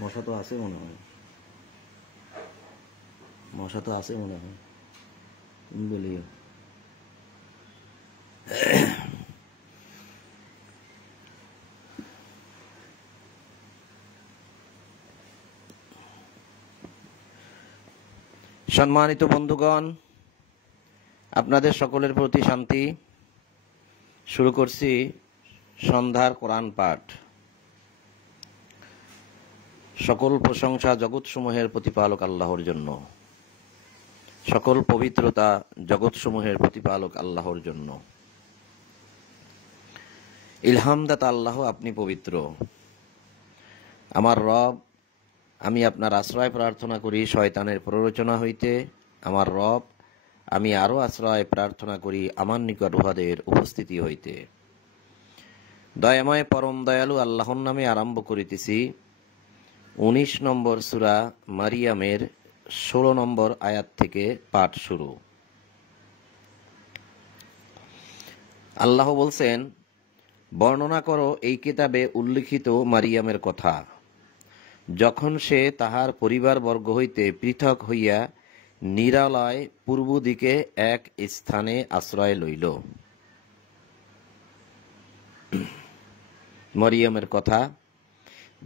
মশা তো আছে মনে হয়, মশা তো আছে মনে হয়, তুমি বলিও। সম্মানিত বন্ধুগণ, আপনাদের সকলের প্রতি শান্তি। শুরু করছি সন্ধ্যার কোরআন পাঠ। সকল প্রশংসা জগৎসমূহের প্রতিপালক আল্লাহর জন্য, সকল পবিত্রতা জগৎসমূহের প্রতিপালক আল্লাহর জন্য। ইলহামদাতা আল্লাহ, আপনি পবিত্র। আমার রব, আমি আপনার আশ্রয় প্রার্থনা করি শয়তানের প্ররোচনা হইতে। আমার রব, আমি আরও আশ্রয় প্রার্থনা করি আমার নিকট উহাদের উপস্থিতি হইতে। দয়াময় পরম দয়ালু আল্লাহর নামে আরম্ভ করিতেছি। 19 নম্বর সূরা মারিয়ামের 16 নম্বর আয়াত থেকে পাঠ শুরু। আল্লাহ বলছেন, বর্ণনা করো এই কিতাবে উল্লিখিত মারিয়ামের কথা, যখন সে তাহার পরিবারবর্গ হইতে পৃথক হইয়া নিরালয় পূর্ব দিকে এক স্থানে আশ্রয় লইল। মরিয়মের কথা,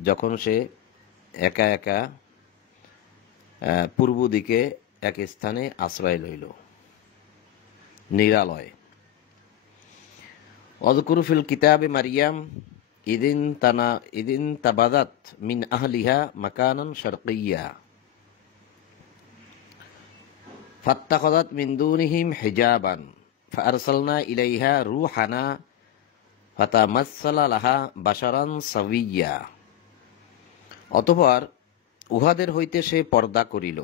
যখন সে একা একা পূর্ব দিকে এক স্থানে আশ্রয় লইল, নিরালয়। অযকুরু ফিল কিতাবে মারিয়াম ইদিন তাবাদাত মিন আহলিহা মাকানান শারকিয়্যা ফাত্তাখাযাত মিন দুনিহিম হিজাবান ফাআরসালনা ইলাইহা রূহানা ফাতামাসসালা লাহা বাশারান সাওয়িয়্যা। অতঃপর উহাদের হইতে সে পর্দা করিল।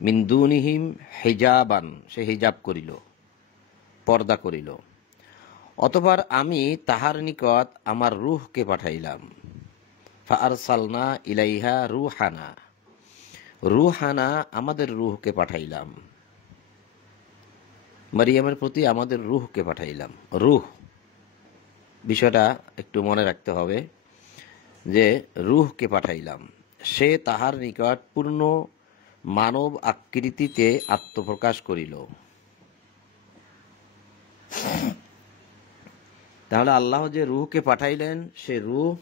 মিন দুনিহিম হিজাবান, সে হিজাব করিল, পর্দা করিল। অতঃপর আমি তাহার নিকট আমার রূহকে পাঠাইলাম। ফাআরসালনা ইলাইহা রূহানা, রূহানা আমাদের রূহকে পাঠাইলাম। মারিয়ামের প্রতি আমাদের রূহকে পাঠাইলাম। রূহ বিষয়টা একটু মনে রাখতে হবে যে রূহকে পাঠাইলাম। সে তাহার নিকট পূর্ণ মানব আকৃতিতে আত্মপ্রকাশ করিল। তাহলে আল্লাহ যে রূহকে পাঠাইলেন, সে রূহ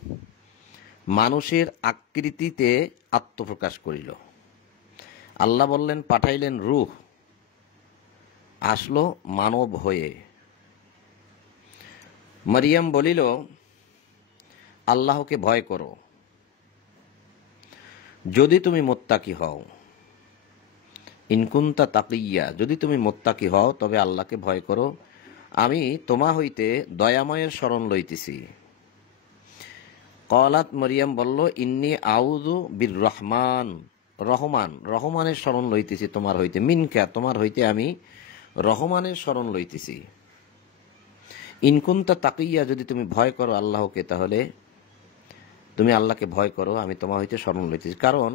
মানুষের আকৃতিতে আত্মপ্রকাশ করিল। আল্লাহ বললেন পাঠাইলেন রূহ, আসলো মানব হয়ে। মারিয়াম বলিল, আল্লাহকে ভয় করো, যদি তুমি মুত্তাকি হও। ইনকুন্তা তাকিয়্যা, যদি তুমি মুত্তাকি হও তবে আল্লাহকে ভয় করো, আমি তোমা হইতে দয়াময়ের শরণ লইতেছি। ক্বালাত, মারিয়াম বলল, ইন্নী আউযু বির রহমান, রহমানের শরণ লইতেছি তোমার হইতে। মিনকা, তোমার হইতে আমি রহমানের শরণ লইতেছি। ইনকুন্তা তাকিয়্যা, যদি তুমি ভয় করো আল্লাহকে, তাহলে তুমি আল্লাহকে ভয় করো, আমি তোমার হইতে শরণ লইতেছি। কারণ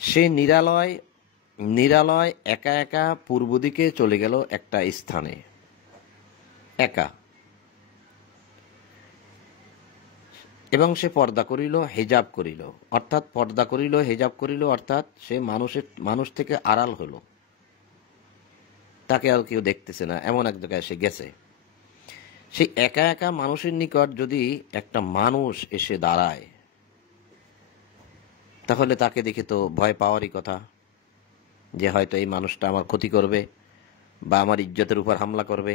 সে নিরালয় একা একা পূর্ব দিকে চলে গেল একটা স্থানে, একা। এবং সে পর্দা করিল, হিজাব করিল। অর্থাৎ পর্দা করিল, হিজাব করিল, অর্থাৎ সে মানুষ থেকে আড়াল হলো, তাকে আর কেউ দেখতেছে না, এমন এক জায়গায় সে গেছে। সেই একা একা মানুষের নিকট যদি একটা মানুষ এসে দাঁড়ায়, তাহলে তাকে দেখে তো ভয় পাওয়ারই কথা, যে হয়তো এই মানুষটা আমার ক্ষতি করবে বা আমার ইজ্জতের উপর হামলা করবে।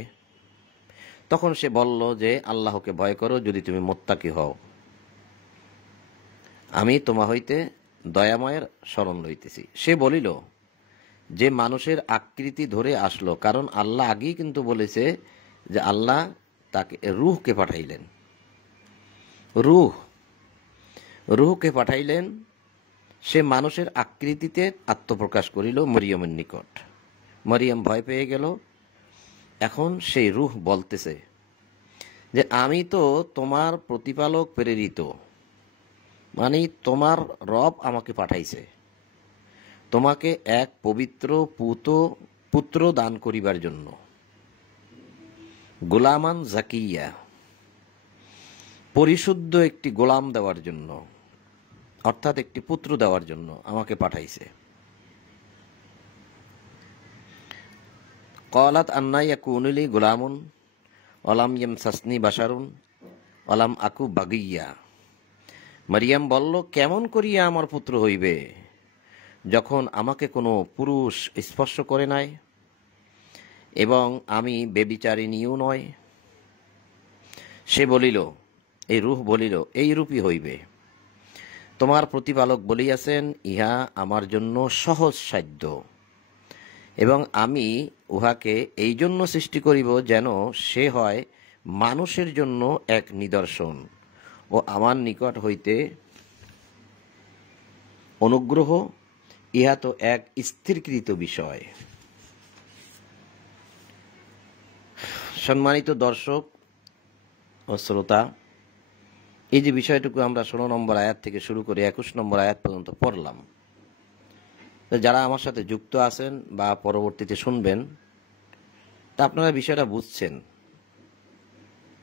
তখন সে বলল যে আল্লাহকে ভয় করো, যদি তুমি মুত্তাকি হও, আমি তোমা হইতে দয়াময়ের শরণ লইতেছি। সে বলিল যে মানুষের আকৃতি ধরে আসলো, কারণ আল্লাহ আগেই কিন্তু বলেছে যে আল্লাহ তাকে রূহকে পাঠাইলেন। রূহকে পাঠাইলেন, সে মানুষের আকৃতিতে আত্মপ্রকাশ করিল মরিয়মের নিকট। মরিয়ম ভয় পেয়ে গেল। এখন সেই রূহ বলতেছে যে আমি তো তোমার প্রতিপালক প্রেরিত, মানে তোমার রব আমাকে পাঠাইছে তোমাকে এক পবিত্র পুত্র দান করিবার জন্য। গোলামান জাকিয়া, পরিশুদ্ধ একটি গোলাম দেওয়ার জন্য, অর্থাৎ একটি পুত্র দেওয়ার জন্য আমাকে পাঠাইছে। ক্বালাত আন্না ইয়াকুনু লি গুলামুন ওয়ালাম ইয়ামসাসনি বাশারুন ওয়ালাম আকু বাগিয়া। মারিয়াম বলল, কেমন করিয়া আমার পুত্র হইবে, যখন আমাকে কোনো পুরুষ স্পর্শ করে নাই এবং আমি বেবিচারিণীও নয়। সে বলিল, এই রূহ বলিল, এই রূপই হইবে। তোমার প্রতিপালক বলিয়াছেন, ইহা আমার জন্য সহজ সাধ্য, এবং আমি উহাকে এই জন্য সৃষ্টি করিব যেন সে হয় মানুষের জন্য এক নিদর্শন ও আমার নিকট হইতে অনুগ্রহ। ইহা তো এক স্থিরকৃত বিষয়। সম্মানিত দর্শক ও শ্রোতা, এই যে বিষয়টুকু আমরা 16 নম্বর আয়াত থেকে শুরু করে 21 নম্বর আয়াত পর্যন্ত পড়লাম, যারা আমার সাথে যুক্ত আছেন বা পরবর্তীতে শুনবেন, তা আপনারা বিষয়টা বুঝছেন।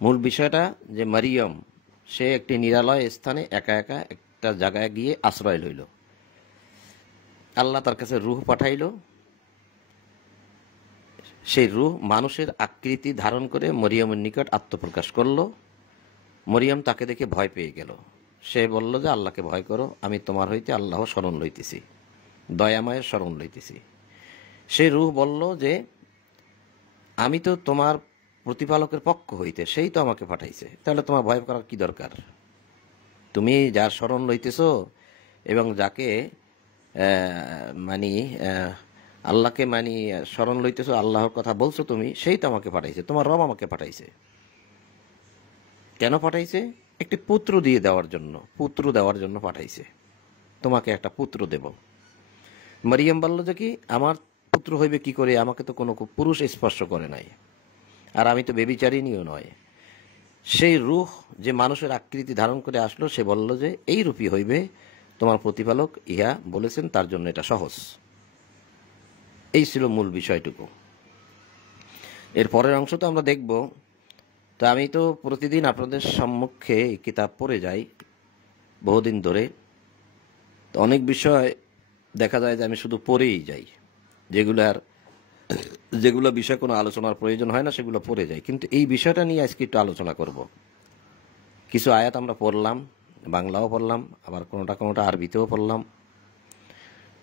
মূল বিষয়টা যে মারিয়ম সে একটি নিরালয় স্থানে একা একা একটা জায়গায় গিয়ে আশ্রয় লইল। আল্লাহ তার কাছে রূহ পাঠাইল। সেই রূহ মানুষের আকৃতি ধারণ করে মরিয়মের নিকট আত্মপ্রকাশ করল। মরিয়ম তাকে দেখে ভয় পেয়ে গেল। সে বলল যে, আল্লাহকে ভয় করো, আমি তোমার হইতে আল্লাহ শরণ লইতেছি, দয়াময়ের শরণ লইতেছি। সে রূহ বলল যে, আমি তো তোমার প্রতিপালকের পক্ষ হইতে, সেই তো আমাকে পাঠাইছে, তাহলে তোমার ভয় করার কি দরকার? তুমি যার শরণ লইতেছ এবং যাকে আল্লাহকে শরণ লইতেছ, আল্লাহর কথা বলছো তুমি, সেই তো আমাকে পাঠাইছে, তোমার রব আমাকে পাঠাইছে। কেন পাঠাইছে? একটি পুত্র দিয়ে দেওয়ার জন্য, পুত্র দেওয়ার জন্য পাঠাইছে। তোমাকে একটা পুত্র দেব। মারিয়াম বলল যে, কি আমার পুত্র হইবে কি করে? আমাকে তো কোনো পুরুষ স্পর্শ করে নাই, আর আমি তো বেবিচারিণীও নয়। সেই রূহ যে মানুষের আকৃতি ধারণ করে আসলো, সে বলল যে, এই রূপই হইবে, তোমার প্রতিপালক ইহা বলেছেন, তার জন্য এটা সহজ। এই ছিল মূল বিষয়টুকু। এর পরের অংশ তো আমরা দেখব। তো আমি তো প্রতিদিন আপনাদের সম্মুখে এই কিতাব পড়ে যাই বহুদিন ধরে। তো অনেক বিষয় দেখা যায় যে আমি শুধু পড়েই যাই, যেগুলো বিষয় কোনো আলোচনার প্রয়োজন হয় না সেগুলো পড়ে যাই। কিন্তু এই বিষয়টা নিয়ে আজকে একটু আলোচনা করব। কিছু আয়াত আমরা পড়লাম, বাংলাও পড়লাম, আবার কোনোটা আরবিতেও পড়লাম।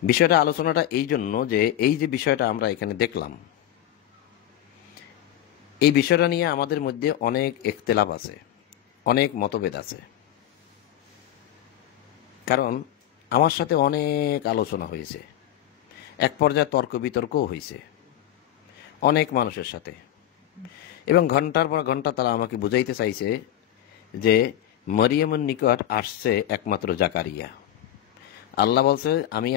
বিষয়টা আলোচনাটা এই জন্য যে, এই যে বিষয়টা আমরা এখানে দেখলাম, এই বিষয়টা নিয়ে আমাদের মধ্যে অনেক ইখতিলাফ আছে, অনেক মতভেদ আছে। কারণ আমার সাথে অনেক আলোচনা হয়েছে, এক পর্যায়ে তর্ক বিতর্কও হয়েছে অনেক মানুষের সাথে, এবং ঘন্টার পর ঘন্টা তারা আমাকে বুঝাইতে চাইছে যে মরিয়মের নিকট আসছে একমাত্র জাকারিয়া। আল্লাহ বলছে, আমি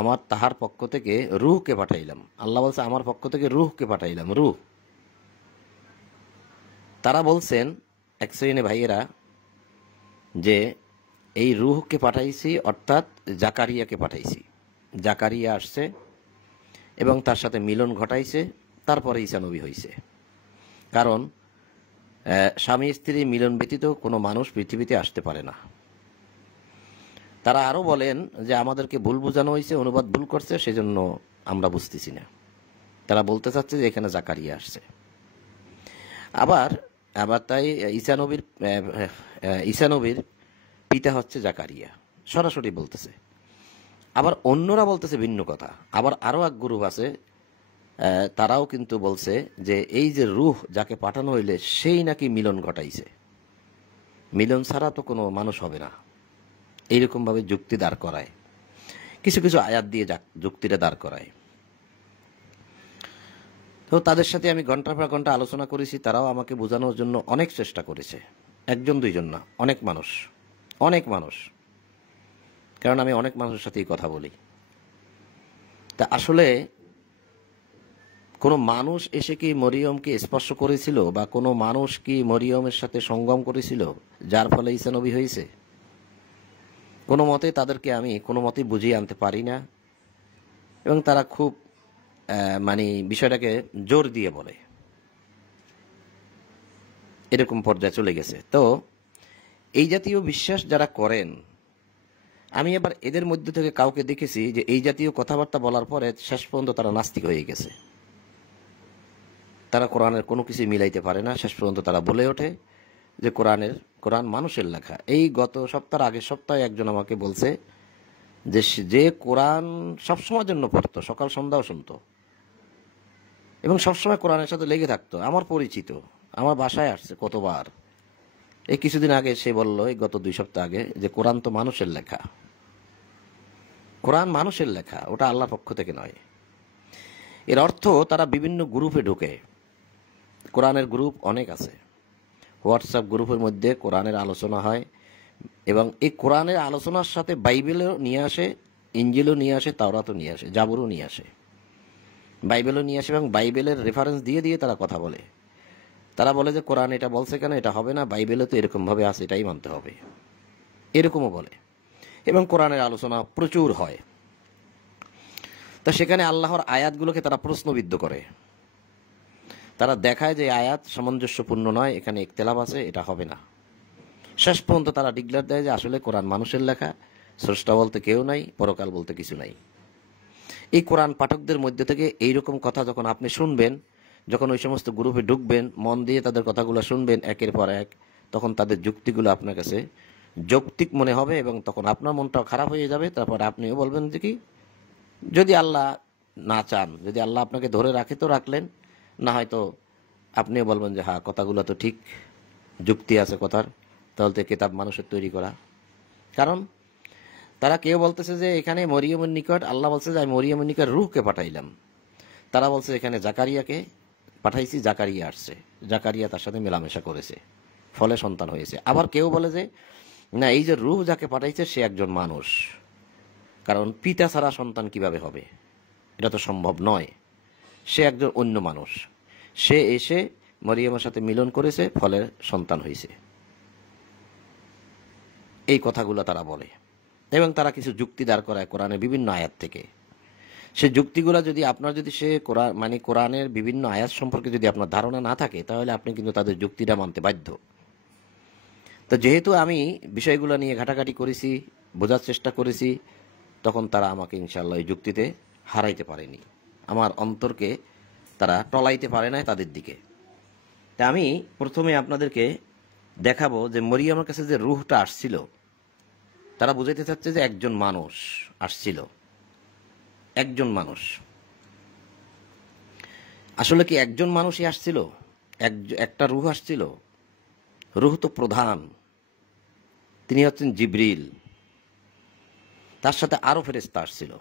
আমার তাহার পক্ষ থেকে রূহকে পাঠাইলাম। আল্লাহ বলছে, আমার পক্ষ থেকে রূহকে পাঠাইলাম, রূহ। তারা বলছেন, এক শ্রেণী ভাইয়েরা, যে এই রূহকে পাঠাইছি অর্থাৎ জাকারিয়াকে পাঠাইছি। জাকারিয়া আসছে এবং তার সাথে মিলন ঘটাইছে, তারপরে ঈসা নবী হইছে। কারণ স্বামী স্ত্রী মিলন ব্যতীত কোনো মানুষ পৃথিবীতে আসতে পারে না। তারা আরও বলেন যে আমাদেরকে ভুল বোঝানো হয়েছে, অনুবাদ ভুল করছে, সেজন্য আমরা বুঝতেছি না। তারা বলতে চাচ্ছে যে এখানে জাকারিয়া আসছে। আবার তাই ঈসা নবীর পিতা হচ্ছে জাকারিয়া, সরাসরি বলতেছে। আবার অন্যরা বলতেছে ভিন্ন কথা। আবার আরও এক গ্রুপ আছে, তারাও কিন্তু বলছে যে এই যে রূহ যাকে পাঠানো হইলে সেই নাকি মিলন ঘটাইছে, মিলন ছাড়া তো কোনো মানুষ হবে না। এইরকমভাবে যুক্তি দাঁড় করায়, কিছু কিছু আয়াত দিয়ে যুক্তিটা দাঁড় করায়। তো তাদের সাথে আমি ঘন্টার পর ঘন্টা আলোচনা করেছি। তারাও আমাকে বোঝানোর জন্য অনেক চেষ্টা করেছে, একজন দুইজন না, অনেক মানুষ। কারণ আমি অনেক মানুষের সাথেই কথা বলি। তা আসলে কোনো মানুষ এসে কি মরিয়মকে স্পর্শ করেছিল, বা কোনো মানুষ কি মরিয়মের সাথে সঙ্গম করেছিল যার ফলে ঈসা নবী হয়েছে? কোনো মতে তাদেরকে আমি কোনো মতেই বুঝিয়ে আনতে পারি না, এবং তারা খুব বিষয়টাকে জোর দিয়ে বলে, এরকম পর্যায়ে চলে গেছে। তো এই জাতীয় বিশ্বাস যারা করেন, আমি এবার এদের মধ্যে থেকে কাউকে দেখেছি যে এই জাতীয় কথাবার্তা বলার পরে শেষ পর্যন্ত তারা নাস্তিক হয়ে গেছে। তারা কোরআনের কোনো কিছু মিলাইতে পারে না। শেষ পর্যন্ত তারা বলে ওঠে যে কোরআন মানুষের লেখা। এই গত আগের সপ্তাহে একজন আমাকে বলছে যে কোরআন সবসময়ের জন্য পড়তো, সকাল সন্ধ্যাও শুনতো এবং সবসময় কোরআনের সাথে লেগে থাকতো। আমার পরিচিত, আমার বাসায় আসছে কতবার। এই কিছুদিন আগে সে বলল, এই গত 2 সপ্তাহ আগে, যে কোরআন তো মানুষের লেখা। কোরআন মানুষের লেখা, ওটা আল্লাহর পক্ষ থেকে নয়। এর অর্থ তারা বিভিন্ন গ্রুপে ঢুকে। কোরআনের গ্রুপ অনেক আছে। হোয়াটসঅ্যাপ গ্রুপের মধ্যে কোরআনের আলোচনা হয় এবং এই কোরআনের আলোচনার সাথে বাইবেলও নিয়ে আসে, ইঞ্জিলও নিয়ে আসে, তাওরাতও নিয়ে আসে, জাবুরও নিয়ে আসে, বাইবেলও নিয়ে আসে এবং বাইবেলের রেফারেন্স দিয়ে দিয়ে তারা কথা বলে। তারা বলে যে কোরআন এটা বলছে কেন, এটা হবে না, বাইবেলে তো এরকমভাবে আছে, এটাই মানতে হবে, এরকমও বলে। এবং কোরআনের আলোচনা প্রচুর হয়। তা সেখানে আল্লাহর আয়াতগুলোকে তারা প্রশ্নবিদ্ধ করে। তারা দেখায় যে আয়াত সামঞ্জস্যপূর্ণ নয়, এখানে ইখতিলাফ আছে, এটা হবে না। শেষ পর্যন্ত তারা ডিক্লেয়ার দেয় যে আসলে কোরআন মানুষের লেখা, স্রষ্টা বলতে কেউ নাই, পরকাল বলতে কিছু নাই। এই কোরআন পাঠকদের মধ্যে থেকে এইরকম কথা যখন আপনি শুনবেন, যখন ওই সমস্ত গ্রুপে ঢুকবেন, মন দিয়ে তাদের কথাগুলো শুনবেন একের পর এক, তখন তাদের যুক্তিগুলো আপনার কাছে যৌক্তিক মনে হবে এবং তখন আপনার মনটাও খারাপ হয়ে যাবে। তারপর আপনিও বলবেন যে কি, যদি আল্লাহ না চান, যদি আল্লাহ আপনাকে ধরে রাখে তো রাখলেন, না হয়তো আপনিও বলবেন যে হ্যাঁ, কথাগুলো তো ঠিক, যুক্তি আছে কথার, তাহলে তো কিতাব মানুষের তৈরি করা। কারণ তারা কেউ বলতেছে যে এখানে মরিয়মের নিকট আল্লাহ বলছে যে আমি মরিয়মের নিকট রূহকে পাঠাইলাম। তারা বলছে এখানে জাকারিয়াকে পাঠাইছি, জাকারিয়া আসছে, জাকারিয়া তার সাথে মেলামেশা করেছে, ফলে সন্তান হয়েছে। আবার কেউ বলে যে না, এই যে রূহ যাকে পাঠাইছে সে একজন মানুষ, কারণ পিতা ছাড়া সন্তান কিভাবে হবে, এটা তো সম্ভব নয়, সে একজন অন্য মানুষ, সে এসে মরিয়মের সাথে মিলন করেছে, ফলে সন্তান হয়েছে। এই কথাগুলো তারা বলে এবং তারা কিছু যুক্তি দাঁড় করায় কোরআনের বিভিন্ন আয়াত থেকে। সে যুক্তিগুলো যদি আপনার যদি সে কোরআনের বিভিন্ন আয়াত সম্পর্কে যদি আপনার ধারণা না থাকে, তাহলে আপনি কিন্তু তাদের যুক্তিটা মানতে বাধ্য। তো যেহেতু আমি বিষয়গুলো নিয়ে ঘাটাঘাটি করেছি, বোঝার চেষ্টা করেছি, তখন তারা আমাকে ইনশাআল্লাহ এই যুক্তিতে হারাইতে পারেনি, আমার অন্তরকে তারা টলাইতে পারে নাই তাদের দিকে। তা আমি প্রথমে আপনাদেরকে দেখাবো যে মরিয়মের কাছে যে রূহটা আসছিল, তারা বুঝাইতে চাচ্ছে যে একজন মানুষ আসছিল, একজন মানুষ। আসলে কি একজন মানুষই আসছিল? একটা রূহ আসছিল? রূহ তো প্রধান, তিনি হচ্ছেন জিবরিল, তার সাথে আরো ফেরেশতা আসছিল।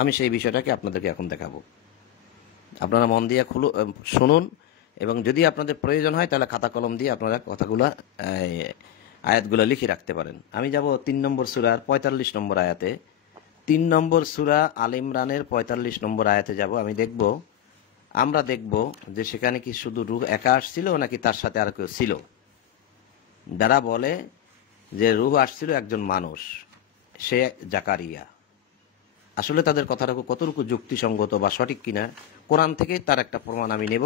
আমি সেই বিষয়টাকে আপনাদেরকে এখন দেখাবো। আপনারা মন দিয়ে শুনুন এবং যদি আপনাদের প্রয়োজন হয় তাহলে খাতা কলম দিয়ে আপনারা আয়াতগুলো লিখে রাখতে পারেন। আমি যাব 3 নম্বর সূরার 45 নম্বর আয়াতে। 3 নম্বর সূরা আল ইমরানের 45 নম্বর আয়াতে যাব। আমরা দেখব যে সেখানে কি শুধু রূহ একা আসছিল নাকি তার সাথে আর কেউ ছিল। যারা বলে যে রূহ আসছিল একজন মানুষ, সে জাকারিয়া, আসলে তাদের কথাটা কতটুকু যুক্তিসঙ্গত বা সঠিক কিনা কোরআন থেকে তার একটা প্রমাণ আমি নেব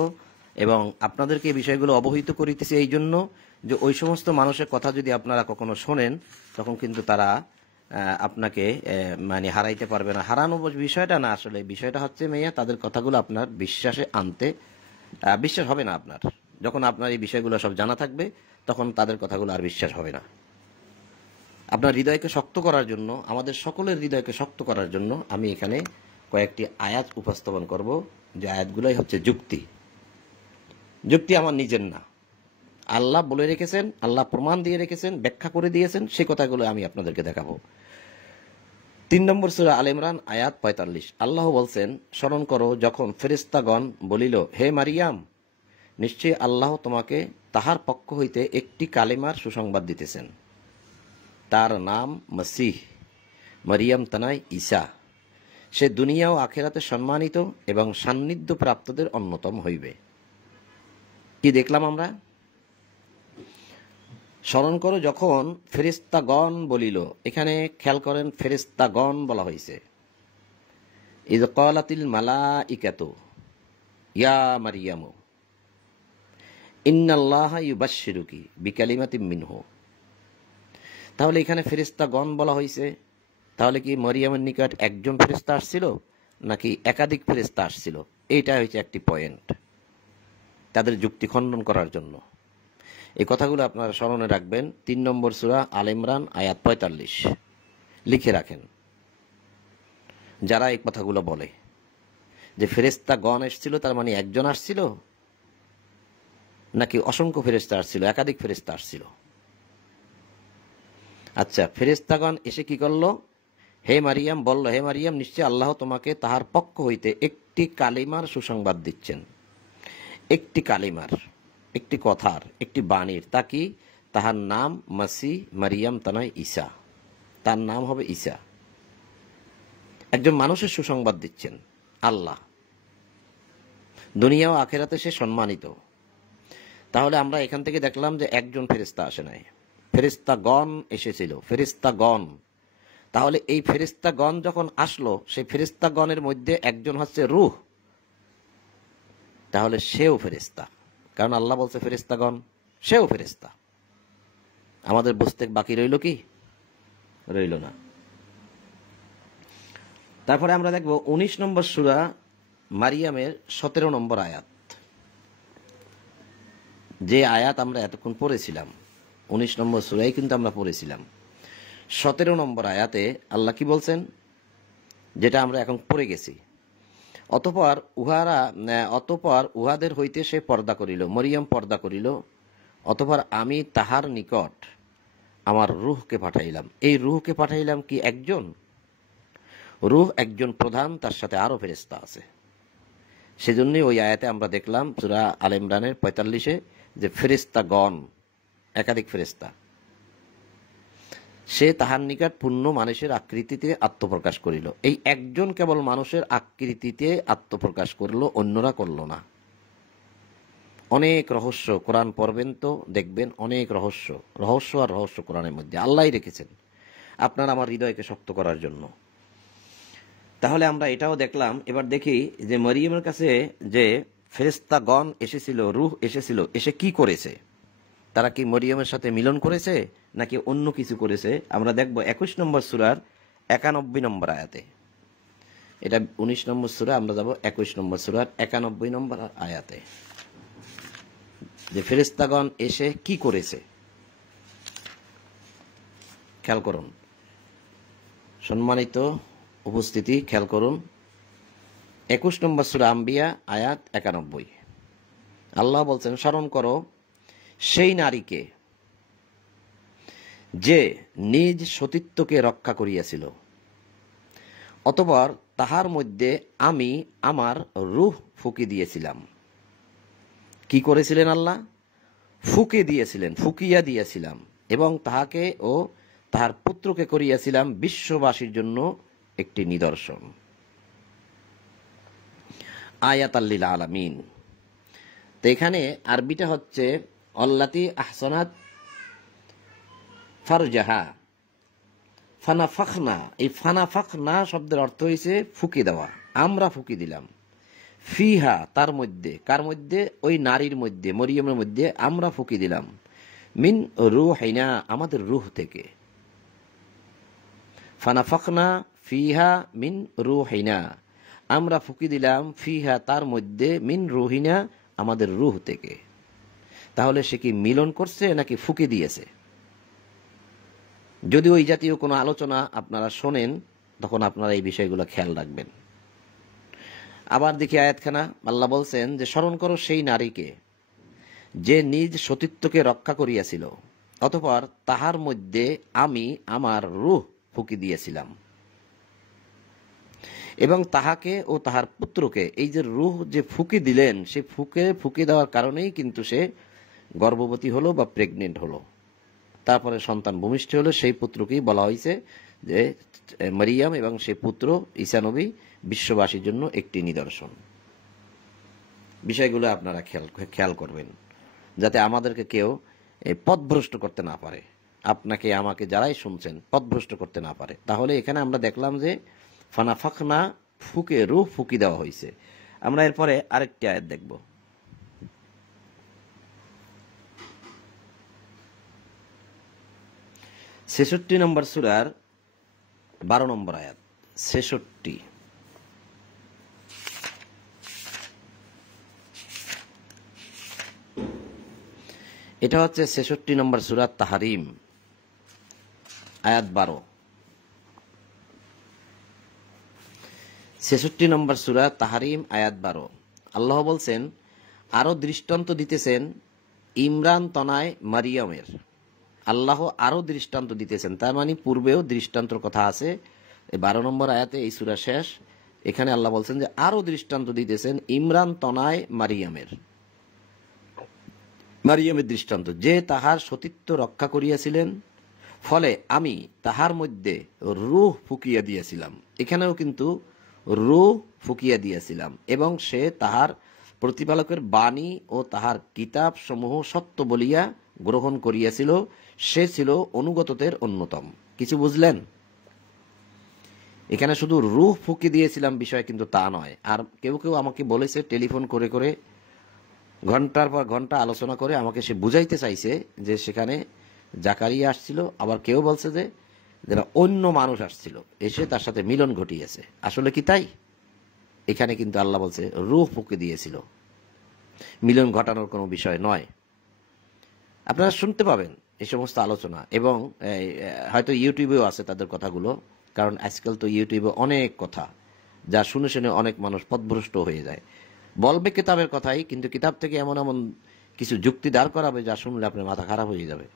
এবং আপনাদেরকে এই বিষয়গুলো অবহিত করিতেছি এই জন্য যে ওই সমস্ত মানুষের কথা যদি আপনারা কখনো শোনেন, তখন কিন্তু তারা আপনাকে হারাইতে পারবে না। হারানো বিষয়টা না, আসলে বিষয়টা হচ্ছে তাদের কথাগুলো আপনার বিশ্বাসে আনতে বিশ্বাস হবে না আপনার। যখন আপনার এই বিষয়গুলো সব জানা থাকবে, তখন তাদের কথাগুলো আর বিশ্বাস হবে না। আপনার হৃদয়কে শক্ত করার জন্য, আমাদের সকলের হৃদয়কে শক্ত করার জন্য আমি এখানে কয়েকটি আয়াত উপস্থাপন করব, যে আয়াতগুলোই হচ্ছে যুক্তি। যুক্তি আমার নিজের না, আল্লাহ বলে রেখেছেন, আল্লাহ প্রমাণ দিয়ে রেখেছেন, ব্যাখ্যা করে দিয়েছেন, সেই কথাগুলো আমি আপনাদেরকে দেখাবো। 3 নম্বর সূরা আল ইমরান আয়াত 45। আল্লাহ বলছেন, স্মরণ করো যখন ফেরেশতাগণ বলিল, হে মারিয়াম, নিশ্চয়ই আল্লাহ তোমাকে তাহার পক্ষ হইতে একটি কালিমার সুসংবাদ দিতেছেন, তার নাম মসিহ, মারিয়াম তানাই ঈসা। সে দুনিয়া ও আখিরাতে সম্মানিত এবং সান্নিধ্য প্রাপ্তদের অন্যতম হইবে। কি দেখলাম আমরা? স্মরণ করো যখন ফেরেশতাগণ বলিল, এখানে খেয়াল করেন ফেরেশতাগণ বলা হয়েছে। ইয ক্বালাতিল মালাইকাতু ইয়া মারিয়ামু ইন্নাল্লাহা ইউবাশশিরুকি বিকালিমাতিম মিনহু। তাহলে এখানে ফেরেশতাগণ বলা হয়েছে, তাহলে কি মরিয়মের নিকট একজন ফেরেশতা আসছিল নাকি একাধিক ফেরেশতা আসছিল? এইটা হচ্ছে একটি পয়েন্ট তাদের যুক্তি খণ্ডন করার জন্য। এই কথাগুলো আপনারা স্মরণে রাখবেন। 3 নম্বর সূরা আল ইমরান আয়াত 45 লিখে রাখেন। যারা এই কথাগুলো বলে যে ফেরেশতাগণ এসেছিল, তার মানে একজন আসছিল নাকি অসংখ্য ফেরেশতা আসছিল, একাধিক ফেরেশতা আসছিল? আচ্ছা, ফেরেশতাগণ এসে কি করলো? হে মারিয়াম বলল, হে মারিয়াম, নিশ্চয় আল্লাহ তোমাকে তাহার পক্ষ হইতে একটি কালিমার সুসংবাদ দিচ্ছেন। একটি কালিমার, একটি কথার, একটি বাণীর। তা কি? তাহার নাম মাসি, মারিয়াম তা নয় ঈসা। তার নাম হবে ঈসা। একজন মানুষের সুসংবাদ দিচ্ছেন আল্লাহ, দুনিয়া ও আখেরাতে সে সম্মানিত। তাহলে আমরা এখান থেকে দেখলাম যে একজন ফেরেশতা আসে নাই, ফেরেশতাগণ এসেছিল, ফেরেশতাগণ। তাহলে এই ফেরেশতাগণ যখন আসলো, সেই ফেরেশতাগণের মধ্যে একজন হচ্ছে রূহ, তাহলে সেও ফেরেশতা। কারণ আল্লাহ বলছে ফেরেশতাগণ, সেও ফেরেশতা। আমাদের বুঝতে বাকি রইল কি? রইল না। তারপরে আমরা দেখব 19 নম্বর সূরা মারিয়ামের 17 নম্বর আয়াত, যে আয়াত আমরা এতক্ষণ পড়েছিলাম। 19 নম্বর সূরাই কিন্তু আমরা পড়েছিলাম। 17 নম্বর আয়াতে আল্লাহ কি বলছেন, যেটা আমরা এখন পড়ে গেছি। অতঃপর উহাদের হইতে সে পর্দা করিল, মরিয়ম পর্দা করিল। অতঃপর আমি তাহার নিকট আমার রূহকে পাঠাইলাম। এই রূহকে পাঠাইলাম কি একজন? রূহ একজন প্রধান, তার সাথে আরো ফেরেশতা আছে। সেজন্যই ওই আয়াতে আমরা দেখলাম সূরা আল ইমরানের 45-এ যে ফেরেশতাগণ, একাধিক ফেরেশতা। সে তাহার নিকট পূর্ণ মানুষের আকৃতিতে আত্মপ্রকাশ করিল। এই একজন কেবল মানুষের আকৃতিতে আত্মপ্রকাশ করলো, অন্যরা করল না। অনেক রহস্য কোরআন পড়বেন তো দেখবেন, অনেক রহস্য আর রহস্য কোরআনের মধ্যে আল্লাহই রেখেছেন আপনার আমার হৃদয়কে শক্ত করার জন্য। তাহলে আমরা এটাও দেখলাম। এবার দেখি যে মরিয়মের কাছে যে ফেরেশতাগণ এসেছিল, রূহ এসেছিল, এসে কি করেছে? তারা কি মরিয়মের সাথে মিলন করেছে নাকি অন্য কিছু করেছে? আমরা দেখব 21 নম্বর সূরার 91 নম্বর আয়াতে। এটা 19 নম্বর সূরা, আমরা যাব 21 নম্বর সূরার 91 নম্বর আয়াতে, যে ফেরেশতাগণ এসে কি করেছে। খেয়াল করুন, সম্মানিত উপস্থিতি, খেয়াল করুন। 21 নম্বর সূরা আম্বিয়া আয়াত 91। আল্লাহ বলছেন, স্মরণ করো সেই নারীকে যে নিজ সতীত্বকে রক্ষা করিয়াছিল, অতঃপর তাহার মধ্যে আমি আমার রূহ ফুঁকি দিয়েছিলাম। কি করেছিলেন আল্লাহ? ফুঁকিয়া দিয়েছিলাম, এবং তাহাকে ও তাহার পুত্রকে করিয়াছিলাম বিশ্ববাসীর জন্য একটি নিদর্শন। আয়াতাল লিল আলামিন। তো এখানে আরবিটা হচ্ছে অল্লাতি আহসানাত ফারজাহা ফানাফাখনা। এই ফানাফাখনা শব্দের অর্থ হয়েছে ফুঁকি দেওয়া, আমরা ফুঁকি দিলাম। ফিহা, তার মধ্যে। কার মধ্যে? ওই নারীর মধ্যে, মরিয়মের মধ্যে আমরা ফুঁকি দিলাম। মিন রূহিনা, আমাদের রূহ থেকে। ফানাফাখনা ফিহা মিন রূহিনা, আমরা ফুঁকি দিলাম ফিহা, তার মধ্যে, মিন রূহিনা, আমাদের রূহ থেকে। তাহলে সে কি মিলন করছে নাকি ফুঁকি দিয়েছে? যদি ওই জাতীয় কোনো আলোচনা আপনারা শোনেন, তখন আপনারা এই বিষয়গুলো খেয়াল রাখবেন। আবার দেখি আয়াতখানা, আল্লাহ বলছেন যে স্মরণ করো সেই নারীকে যে নিজ সতীত্বকে রক্ষা করিয়াছিল, অতঃপর তাহার মধ্যে আমি আমার রূহ ফুঁকি দিয়েছিলাম, এবং তাহাকে ও তাহার পুত্রকে। এই যে রূহ যে ফুঁকি দিলেন, সে ফুঁকি দেওয়ার কারণেই কিন্তু সে গর্ভবতী হলো বা প্রেগনেন্ট হলো, তারপরে সন্তান ভূমিষ্ঠ হলো। সেই পুত্রকেই বলা হয়েছে যে মারিয়াম, এবং সেই পুত্র ঈসা নবী বিশ্ববাসীর জন্য একটি নিদর্শন। বিষয়গুলো আপনারা খেয়াল করবেন, যাতে আমাদেরকে কেউ পথভ্রষ্ট করতে না পারে, আপনাকে আমাকে যারাই শুনছেন পথভ্রষ্ট করতে না পারে। তাহলে এখানে আমরা দেখলাম যে ফানাফাখনা, ফুঁকে, রূহ ফুঁকি দেওয়া হয়েছে। আমরা এরপরে আরেকটি আয়াত দেখব। ৬৬ নম্বর সূরার ১২ নম্বর আয়াত। ৬৬ এটা হচ্ছে ৬৬ নম্বর সূরা তাহরিম, আয়াত ১২। ৬৬ নম্বর সূরা তাহরিম, আয়াত ১২। আল্লাহ বলছেন, আরো দৃষ্টান্ত দিতেছেন ইমরান তনায় মারিয়মের। আল্লাহ আরো দৃষ্টান্ত দিতেছেন, তার মানে পূর্বেও দৃষ্টান্তর কথা আছে। ১২ নম্বর আয়াতে এই সূরা শেষ। এখানে আল্লাহ বলছেন যে আরো দৃষ্টান্ত দিতেছেন ইমরান তনায় মারিয়মের দৃষ্টান্ত, যে তাহার সতীত্ব রক্ষা করিয়াছিলেন, ফলে আমি তাহার মধ্যে রূহ ফুকিয়া দিয়েছিলাম। এখানেও কিন্তু রূহ ফুকিয়া দিয়েছিলাম, এবং সে তাহার প্রতিপালকের বাণী ও তাহার কিতাব সমূহ সত্য বলিয়া গ্রহণ করিয়াছিল। সে ছিল অনুগতদের অন্যতম। কিছু বুঝলেন? এখানে শুধু রূহ ফুকি দিয়েছিলাম বিষয় কিন্তু তা নয়। আর কেউ কেউ আমাকে বলেছে টেলিফোন করে করে ঘন্টার পর ঘন্টা আলোচনা করে আমাকে সে বুঝাইতে চাইছে যে সেখানে জাকারিয়া আসছিল, আবার কেউ বলছে যে যারা অন্য মানুষ আসছিল এসে তার সাথে মিলন ঘটিয়েছে। আসলে কি তাই? এখানে কিন্তু আল্লাহ বলছে রূহ ফুঁকে দিয়েছিল, মিলন ঘটানোর কোনো বিষয় নয়। আপনারা শুনতে পাবেন এই সমস্ত আলোচনা, এবং হয়তো ইউটিউবেও আছে তাদের কথাগুলো, কারণ আজকাল তো ইউটিউবে অনেক কথা যা শুনে শুনে অনেক মানুষ পথভ্রষ্ট হয়ে যায়। বলবে কিতাবের কথাই, কিন্তু কিতাব থেকে এমন এমন কিছু যুক্তি দাঁড় করাবে যা শুনলে আপনার মাথা খারাপ হয়ে যাবে।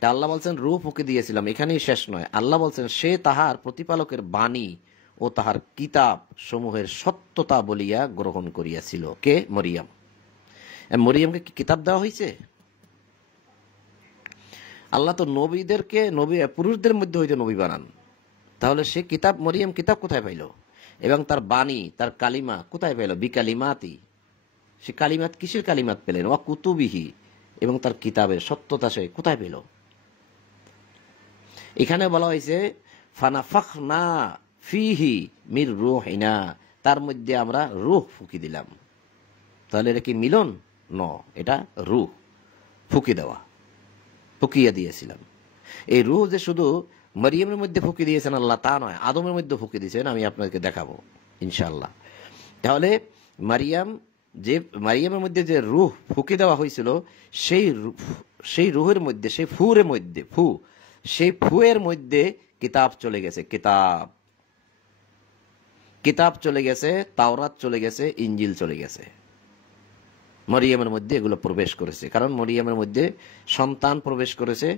তা আল্লাহ বলছেন রূহ ফুঁকে দিয়েছিলাম, এখানেই শেষ নয়। আল্লাহ বলছেন সে তাহার প্রতিপালকের বাণী ও তাহার কিতাব সমূহের সত্যতা বলিয়া গ্রহণ করিয়াছিল। কে? মরিয়ম। মরিয়মকে কি কিতাব দেওয়া হয়েছে? আল্লাহ তো নবীদেরকে পুরুষদের মধ্যে হইতে নবী বানান, তাহলে সে কিতাব, মরিয়ম কিতাব কোথায় পাইল? এবং তার বাণী, তার কালিমা কোথায় পাইল? বিকালিমাতি। সে কালিমাত কিসের কালিমাত পেলেন? ওয়া কুতুবিহি, এবং তার কিতাবের সত্যতা সে কোথায় পেল? এখানে বলা হয়েছে ফানাফাখনা ফিহি মির রূহিনা, তার মধ্যে আমরা রূহ ফুঁকি দিলাম। তাহলে এটা কি মিলন? ন, এটা রূহ ফুঁকি দেওয়া, ফুঁকিয়ে দিয়েছিলাম। এই রূহ যে শুধু মরিয়মের মধ্যে ফুঁকি দিয়েছেন আল্লাহ তা নয়, আদমের মধ্যে ফুঁকি দিয়েছেন, আমি আপনাকে দেখাবো ইনশাআল্লাহ। তাহলে মারিয়ামের মধ্যে যে রূহ ফুঁকি দেওয়া হয়েছিল, সেই রূহের মধ্যে, সেই ফুরের মধ্যে, সেই ফুয়ের মধ্যে কিতাব চলে গেছে। কিতাব চলে গেছে, তাওরাত চলে গেছে, ইনজিল চলে গেছে। মরিয়মের মধ্যে এগুলো প্রবেশ করেছে, কারণ মরিয়মের মধ্যে সন্তান প্রবেশ করেছে।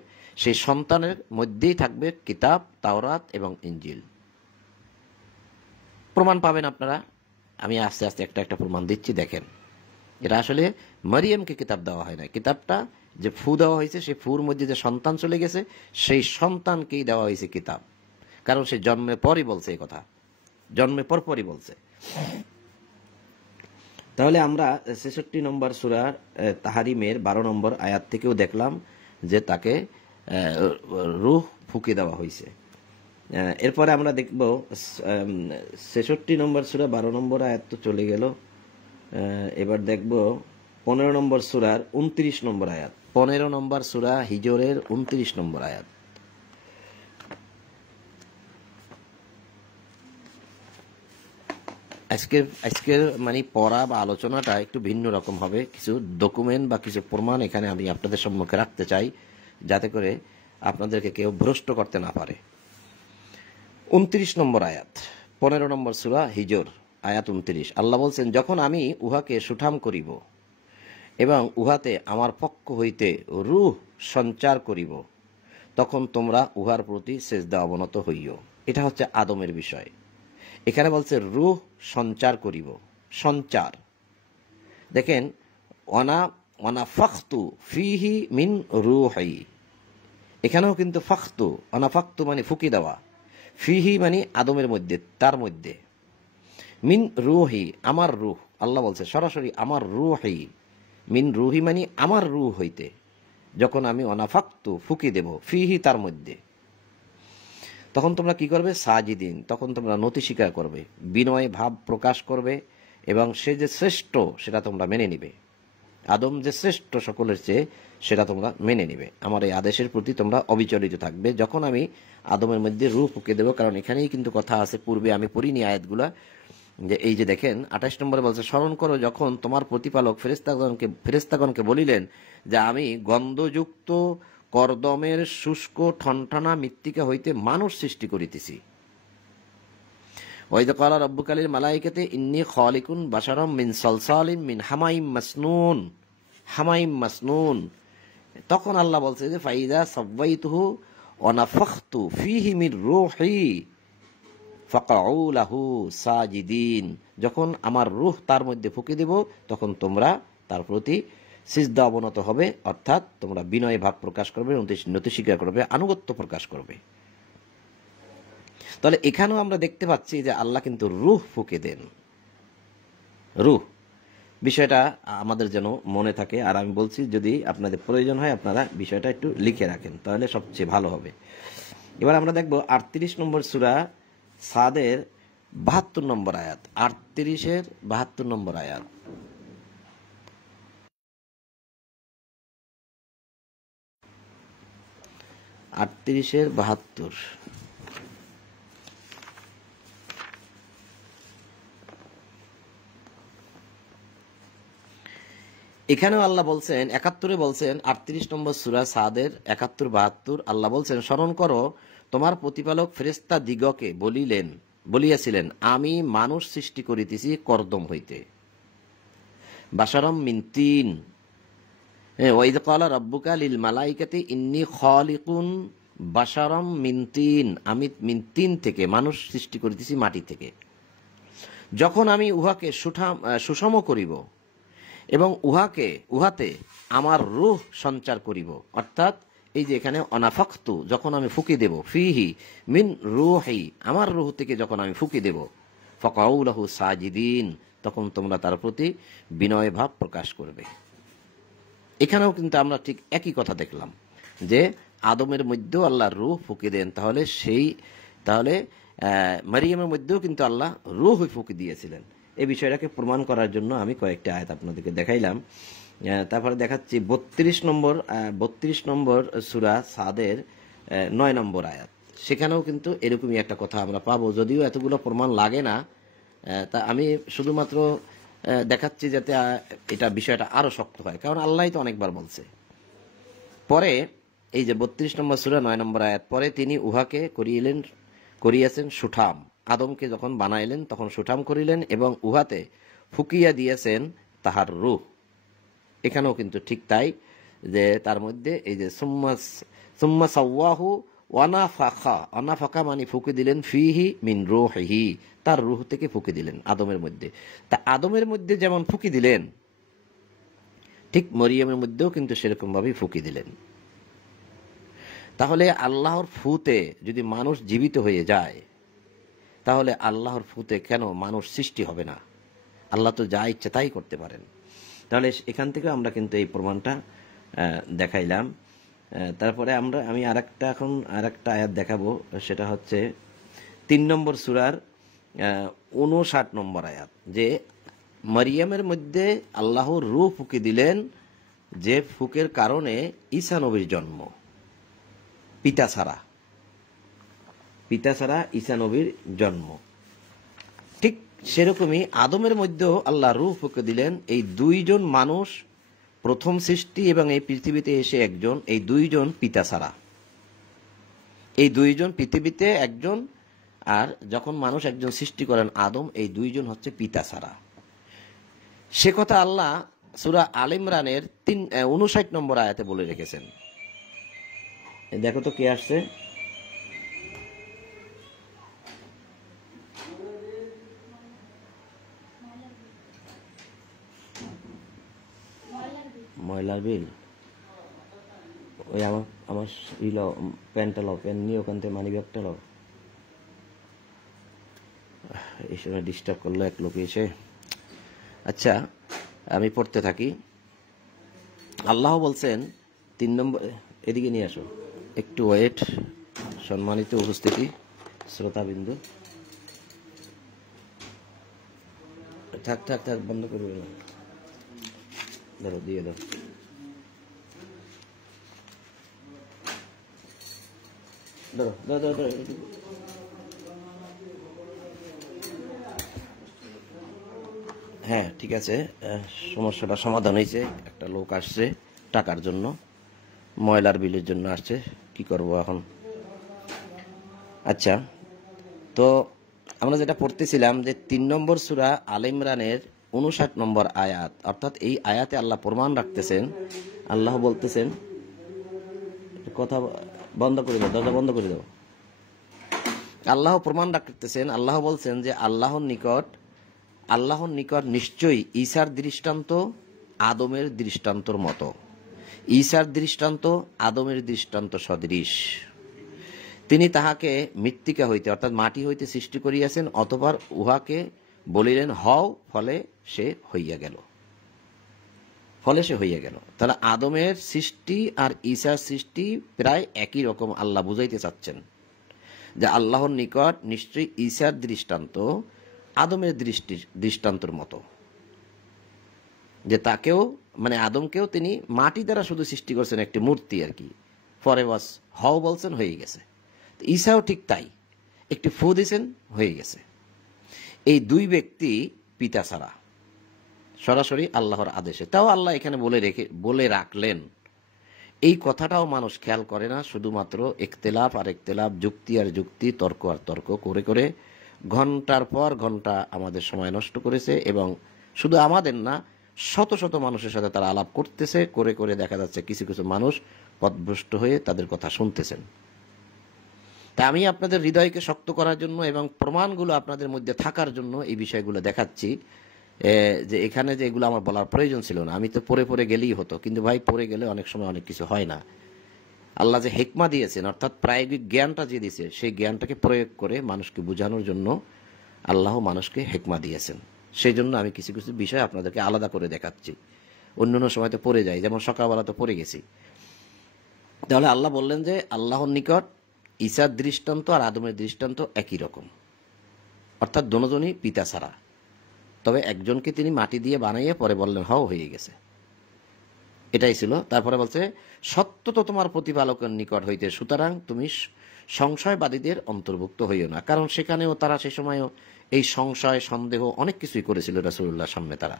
সেই সন্তানের মধ্যেই থাকবে কিতাব, তাওরাত এবং ইনজিল। প্রমাণ পাবেন আপনারা, আমি আস্তে আস্তে একটা একটা প্রমাণ দিচ্ছি। দেখেন, এটা আসলে মরিয়মকে কিতাব দেওয়া হয় না। কিতাবটা যে ফু দেওয়া হয়েছে, সেই ফুর মধ্যে যে সন্তান চলে গেছে, সেই সন্তানকেই দেওয়া হয়েছে কিতাব। কারণ সে জন্মের পরই বলছে এই কথা, জন্মের পরপরই বলছে। তাহলে আমরা ৬৬ নম্বর সূরা তাহরিমের ১২ নম্বর আয়াত থেকেও দেখলাম যে তাকে রূহ ফুঁকে দেওয়া হয়েছে। এরপরে আমরা দেখব ৬৬ নম্বর সূরা ১২ নম্বর আয়াত তো চলে গেল। এবার দেখব ১৫ নম্বর সূরার ২৯ নম্বর আয়াত। ১৫ নম্বর সূরা হিজরের ২৯ নম্বর আয়াত। আজকের মানে পড়া বা আলোচনাটা একটু ভিন্ন রকম হবে। কিছু ডকুমেন্ট বা কিছু প্রমাণ এখানে আমি আপনাদের সম্মুখে রাখতে চাই, যাতে করে আপনাদেরকে কেউ ভ্রষ্ট করতে না পারে। ২৯ নম্বর আয়াত, ১৫ নম্বর সূরা হিজর, আয়াত ২৯। আল্লাহ বলছেন, যখন আমি উহাকে সুঠাম করিব এবং উহাতে আমার পক্ষ হইতে রূহ সঞ্চার করিব, তখন তোমরা উহার প্রতি সেজদা অবনত হইও। এটা হচ্ছে আদমের বিষয়। এখানে বলছে রূহ সঞ্চার করিব, সঞ্চার। দেখেন, ওয়ানাফাখতু ফিহি মিন রূহি, এখানেও কিন্তু ফাখতু, ওয়ানাফাখতু মানে ফুঁকি দেওয়া, ফিহি মানে আদমের মধ্যে, তার মধ্যে, মিন রূহি আমার রূহ। আল্লাহ বলছে সরাসরি আমার রূহি, মিন রূহি মানে আমার রূহ হইতে, যখন আমি ওয়ানাফাখতু ফুঁকি দেব, ফিহি তার মধ্যে, তখন তোমরা কি করবে? সাজিদিন, তখন তোমরা নতি স্বীকার করবে, বিনয় ভাব প্রকাশ করবে, এবং সে যে শ্রেষ্ঠ সেটা তোমরা মেনে নিবে। আদম যে শ্রেষ্ঠ সকলের চেয়ে সেটা তোমরা মেনে নিবে, আমার এই আদেশের প্রতি তোমরা অবিচলিত থাকবে। যখন আমি আদমের মধ্যে রূহ ফুঁকে দেবো, কারণ এখানেই কিন্তু কথা আছে, পূর্বে আমি পড়িনি আয়াতগুলা, যে এই যে দেখেন 28 নম্বরে বলছে, স্মরণ করো যখন তোমার প্রতিপালক ফেরেশতাগণকে বলিলেন যে আমি গন্ধযুক্ত কর্দমের শুষ্ক ঠনঠনা মৃত্তিকা হইতে মানুষ সৃষ্টি করিতেছি। ওয়াইদ ক্বালা রাব্বুকা লিল মালাইকাতি ইন্নী খালিকুন বাশারাম মিন সালসালিন মিন হামাইম মাসনুন। তখন আল্লাহ বলছে যে ফাইদা সাওয়াইতুহু ওয়া নাফাখতু ফীহি মির রূহি ফাকাউ লাহু সাজিদিন। যখন আমার রূহ তার মধ্যে ফুঁকে দেব, তখন তোমরা তার প্রতি সিজদা অবনত হবে, অর্থাৎ তোমরা বিনয় ভাব প্রকাশ করবে, নতি স্বীকার করবে, আনুগত্য প্রকাশ করবে। তাহলে এখানেও আমরা দেখতে পাচ্ছি যে আল্লাহ কিন্তু রূহ ফুঁকে দেন। রূহ বিষয়টা আমাদের যেন মনে থাকে, আর আমি বলছি যদি আপনাদের প্রয়োজন হয় আপনারা বিষয়টা একটু লিখে রাখেন, তাহলে সবচেয়ে ভালো হবে। এবার আমরা দেখব 38 নম্বর সূরা সাদের 72 নম্বর আয়াত। 38-এর 72 নম্বর আয়াত। এখানেও আল্লাহ বলছেন 71-এ বলছেন, 38 নম্বর সূরা সাদের 71-72 আল্লাহ বলছেন, স্মরণ করো তোমার প্রতিপালক ফেরেশতা দিগকে বলিয়াছিলেন আমি মানুষ সৃষ্টি করিতেছি কর্দম হইতে, বাশারাম মিন তিন। ওয়াইদ ক্বালা রাব্বুকা লিল মালাইকাতি ইন্নী খালিকুন বাশারাম মিন তিন, আমি মিন তিন থেকে মানুষ সৃষ্টি করিতেছি মাটি থেকে। যখন আমি উহাকে সুষম করিব এবং উহাতে আমার রূহ সঞ্চার করিব, অর্থাৎ এই যে এখানে অনাফাক্তু, যখন আমি ফুঁকি দেব, ফিহি মিন রূহি, আমার রূহ থেকে যখন আমি ফুঁকি দেব, ফাকাউ লাহু সাজিদিন, তখন তোমরা তার প্রতি বিনয় ভাব প্রকাশ করবে। এখানেও কিন্তু আমরা ঠিক একই কথা দেখলাম যে আদমের মধ্যেও আল্লাহ রূহ ফুঁকি দেন, তাহলে মারিয়ামের মধ্যেও কিন্তু আল্লাহ রূহ ফুঁকি দিয়েছিলেন। এই বিষয়টাকে প্রমাণ করার জন্য আমি কয়েকটা আয়াত আপনাদেরকে দেখাইলাম। তারপরে দেখাচ্ছি 32 নম্বর সূরা সাদের 9 নম্বর আয়াত। সেখানেও কিন্তু এরকমই একটা কথা আমরা পাবো, যদিও এতগুলো প্রমাণ লাগে না, তা আমি শুধুমাত্র দেখাচ্ছি যাতে এটা বিষয়টা আরো শক্ত হয়, কারণ আল্লাহ তো অনেকবার বলছে। পরে এই যে 32 নম্বর সূরা 9 নম্বর আয়াত, পরে তিনি উহাকে করিয়াছেন সুঠাম, আদমকে যখন বানাইলেন তখন সুঠাম করিলেন এবং উহাতে ফুকিয়া দিয়েছেন তাহার রূহ। এখানেও কিন্তু ঠিক তাই, যে তার মধ্যে এই যে সুম্মা সাওয়াহু ওয়ানাফাকা মানে ফুঁকে দিলেন ফিহি মিন রূহিহি, তার রূহ থেকে ফুঁকে দিলেন আদমের মধ্যে। তা আদমের মধ্যে যেমন ফুঁকি দিলেন, ঠিক মরিয়মের মধ্যেও কিন্তু সেরকম ভাবেই ফুঁকি দিলেন। তাহলে আল্লাহর ফুতে যদি মানুষ জীবিত হয়ে যায়, তাহলে আল্লাহর ফুতে কেন মানুষ সৃষ্টি হবে না? আল্লাহ তো যা ইচ্ছে তাই করতে পারেন। তাহলে এখান থেকে আমরা কিন্তু এই প্রমাণটা দেখাইলাম। তারপরে আমি আরেকটা আয়াত দেখাবো, সেটা হচ্ছে 3 নম্বর সূরার 59 নম্বর আয়াত, যে মারিয়ামের মধ্যে আল্লাহ রূহ ফুঁকে দিলেন, যে ফুকের কারণে ঈসা নবীর জন্ম, পিতা ছাড়া ঈসা নবীর জন্ম। ঠিক সেরকমই আদমের মধ্যেও আল্লাহ রূহ ফুঁকে দিলেন। এই দুইজন মানুষ, প্রথম সৃষ্টি এবং এই পৃথিবীতে এসে একজন, এই দুইজন পিতা ছাড়া, এই দুইজন পৃথিবীতে একজন, আর যখন মানুষ একজন সৃষ্টি করেন আদম, এই দুইজন হচ্ছে পিতা ছাড়া। সে কথা আল্লাহ সূরা আল ইমরানের 59 নম্বর আয়াতে বলে রেখেছেন। দেখো তো কে আসছে। ময়লার বিল, ওই আমার প্যান্টটা লো, প্যান্ট নিয়ে ওখান থেকে মানি ব্যাগটা লো। এই সময় ডিস্টার্ব করলো এক লোক এসে। আচ্ছা, আমি পড়তে থাকি। আল্লাহ বলছেন 3 নম্বর, এদিকে নিয়ে আসো, একটু ওয়েট। সম্মানিত উপস্থিতি শ্রোতাবিন্দু, থাক বন্ধ করবে না। ধরো, দিয়ে দাও। ধরো, ধরো, ধরো, ধরো। হ্যাঁ, ঠিক আছে, সমস্যাটা সমাধান হয়েছে। একটা লোক আসছে টাকার জন্য, ময়লার বিলের জন্য আসছে, কি করব এখন। আচ্ছা, তো আমরা যেটা পড়তেছিলাম যে 3 নম্বর সূরা আল ইমরানের 59 নম্বর আয়াত, অর্থাৎ এই আয়াতে আল্লাহ প্রমাণ রাখতেছেন, আল্লাহ বলতেছেন, কথা বন্ধ করে দাও, দরজা বন্ধ করে দাও। আল্লাহ প্রমাণ রাখতেছেন, আল্লাহ বলছেন যে আল্লাহর নিকট নিশ্চয়ই ঈসার দৃষ্টান্ত আদমের দৃষ্টান্তর মতো। ঈসার দৃষ্টান্ত আদমের দৃষ্টান্ত সদৃশ। তিনি তাহাকে মৃত্তিকা হইতে অর্থাৎ মাটি হইতে সৃষ্টি করিয়াছেন, অতঃপর উহাকে বলিলেন হও, ফলে সে হইয়া গেল। তাহলে আদমের সৃষ্টি আর ঈসার সৃষ্টি প্রায় একই রকম। আল্লাহ বুঝাইতে চাচ্ছেন যে আল্লাহর নিকট নিশ্চয়ই ঈসার দৃষ্টান্ত আদমের দৃষ্টান্তর মতো, যে তাকেও মানে আদমকেও তিনি মাটি দ্বারা শুধু সৃষ্টি করছেন, একটি মূর্তি আর কি। পরে বাস হও বলছেন, হয়ে গেছে। ঈসাও ঠিক তাই, একটি ফু দিয়েছেন, হয়ে গেছে। এই দুই ব্যক্তি পিতা ছাড়া, সরাসরি আল্লাহর আদেশে। তাও আল্লাহ এখানে বলে রাখলেন। এই কথাটাও মানুষ খেয়াল করে না, শুধুমাত্র ইখতিলাফ আর ইখতিলাফ, যুক্তি আর যুক্তি, তর্ক আর তর্ক করে করে ঘন্টার পর ঘন্টা আমাদের সময় নষ্ট করেছে। এবং শুধু আমাদের না, শত শত মানুষের সাথে তারা আলাপ করতেছে, করে করে দেখা যাচ্ছে কিছু কিছু মানুষ পথভ্রষ্ট হয়ে তাদের কথা শুনতেছেন। তা আমি আপনাদের হৃদয়কে শক্ত করার জন্য এবং প্রমাণগুলো আপনাদের মধ্যে থাকার জন্য এই বিষয়গুলো দেখাচ্ছি, যে এখানে যে এগুলো আমার বলার প্রয়োজন ছিল না। আমি তো পড়ে পড়ে গেলেই হতো, কিন্তু ভাই পড়ে গেলে অনেক সময় অনেক কিছু হয় না। আল্লাহ যে হিকমা দিয়েছেন, অর্থাৎ প্রায়োগিক জ্ঞানটা যে দিয়েছে, সেই জ্ঞানটাকে প্রয়োগ করে মানুষকে বোঝানোর জন্য আল্লাহ মানুষকে হিকমা দিয়েছেন। সেই জন্য আমি কিছু কিছু বিষয় আপনাদেরকে আলাদা করে দেখাচ্ছি। অন্যান্য সময় তো পড়ে যাই, যেমন সকালবেলা তো পড়ে গেছি। তাহলে আল্লাহ বললেন যে আল্লাহর নিকট ঈসার দৃষ্টান্ত আর আদমের দৃষ্টান্ত একই রকম, অর্থাৎ দুজনই পিতা ছাড়া। তবে একজনকে তিনি মাটি দিয়ে বানাইয়ে পরে বললেন হও, হয়ে গেছে, এটাই ছিল। তারপরে বলছে সত্য তো তোমার প্রতিপালকের নিকট হইতে, সুতরাং তুমি সংশয়বাদীদের অন্তর্ভুক্ত হইও না। কারণ সেখানেও তারা সে সময়ও এই সংশয় সন্দেহ অনেক কিছুই করেছিল রাসূলুল্লাহর সামনে তারা।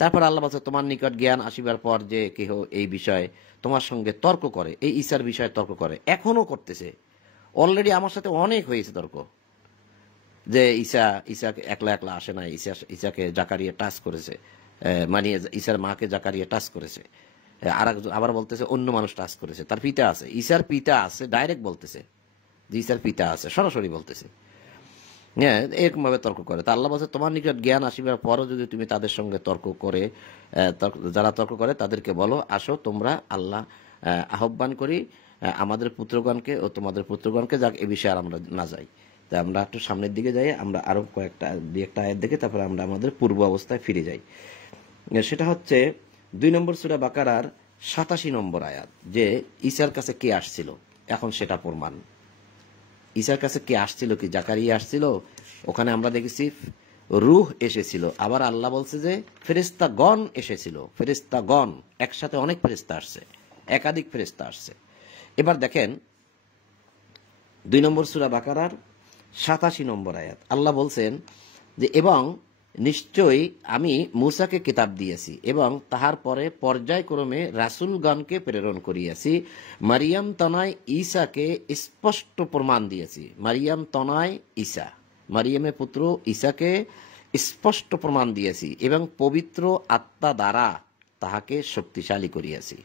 তারপর আল্লাহ বলছে তোমার নিকট জ্ঞান আসিবার পর যে কেহ এই বিষয়ে তোমার সঙ্গে তর্ক করে, এই ঈসার বিষয়ে তর্ক করে, এখনো করতেছে। অলরেডি আমার সাথে অনেক হয়েছে তর্ক, যে ঈসাকে একলা একলা আসে না, ঈসাকে জাকারিয়া টাচ করেছে, মানে ঈসার মাকে জাকারিয়া টাচ করেছে। আবার বলতেছে অন্য মানুষ টাচ করেছে, তার পিতা আছে, ঈসার পিতা আছে, ডাইরেক্ট বলতেছে যে ঈসার পিতা আছে, সরাসরি বলতেছে। হ্যাঁ, এরকম ভাবে তর্ক করে। তা আল্লাহ বলছে তোমার নিকট জ্ঞান আসিবার পরও যদি তুমি তাদের সঙ্গে তর্ক করে, যারা তর্ক করে তাদেরকে বলো আসো তোমরা আল্লাহ আহ্বান করি আমাদের পুত্রগণকে ও তোমাদের পুত্রগণকে, যাক এ বিষয়ে আর আমরা না যাই। তাই আমরা একটু সামনের দিকে যাই, আমরা আরো একটা আয়াত দেখে তারপরে আমরা আমাদের পূর্ব অবস্থায় ফিরে যাই। সেটা হচ্ছে 2 নম্বর সূরা বাকারার 87 নম্বর আয়াত, যে ঈসার কাছে কে আসছিল, এখন সেটা প্রমাণ। ঈসার কাছে কে আসছিল, কি জাকারিয়া আসছিল? ওখানে আমরা দেখেছি রূহ এসেছিল। আবার আল্লাহ বলছে যে ফেরেশতাগণ এসেছিল, ফেরেশতাগণ একসাথে অনেক ফেরেশতা আসছে, একাধিক ফেরেশতা আসছে। এবার দেখেন 2 নম্বর সূরা বাকারার 87 নম্বর আয়াত, আল্লাহ বলছেন যে এবং নিশ্চয়ই আমি মূসাকে কিতাব দিয়েছি এবং তাহার পরে পর্যায়ক্রমে রাসূলগণকে প্রেরণ করিয়াছি, মারিয়াম তনয় ঈসাকে স্পষ্ট প্রমাণ দিয়েছি। মারিয়াম তনয় ঈসা, মারিয়ামের পুত্র ঈসাকে স্পষ্ট প্রমাণ দিয়েছি এবং পবিত্র আত্মা দ্বারা তাহাকে শক্তিশালী করিয়াছি।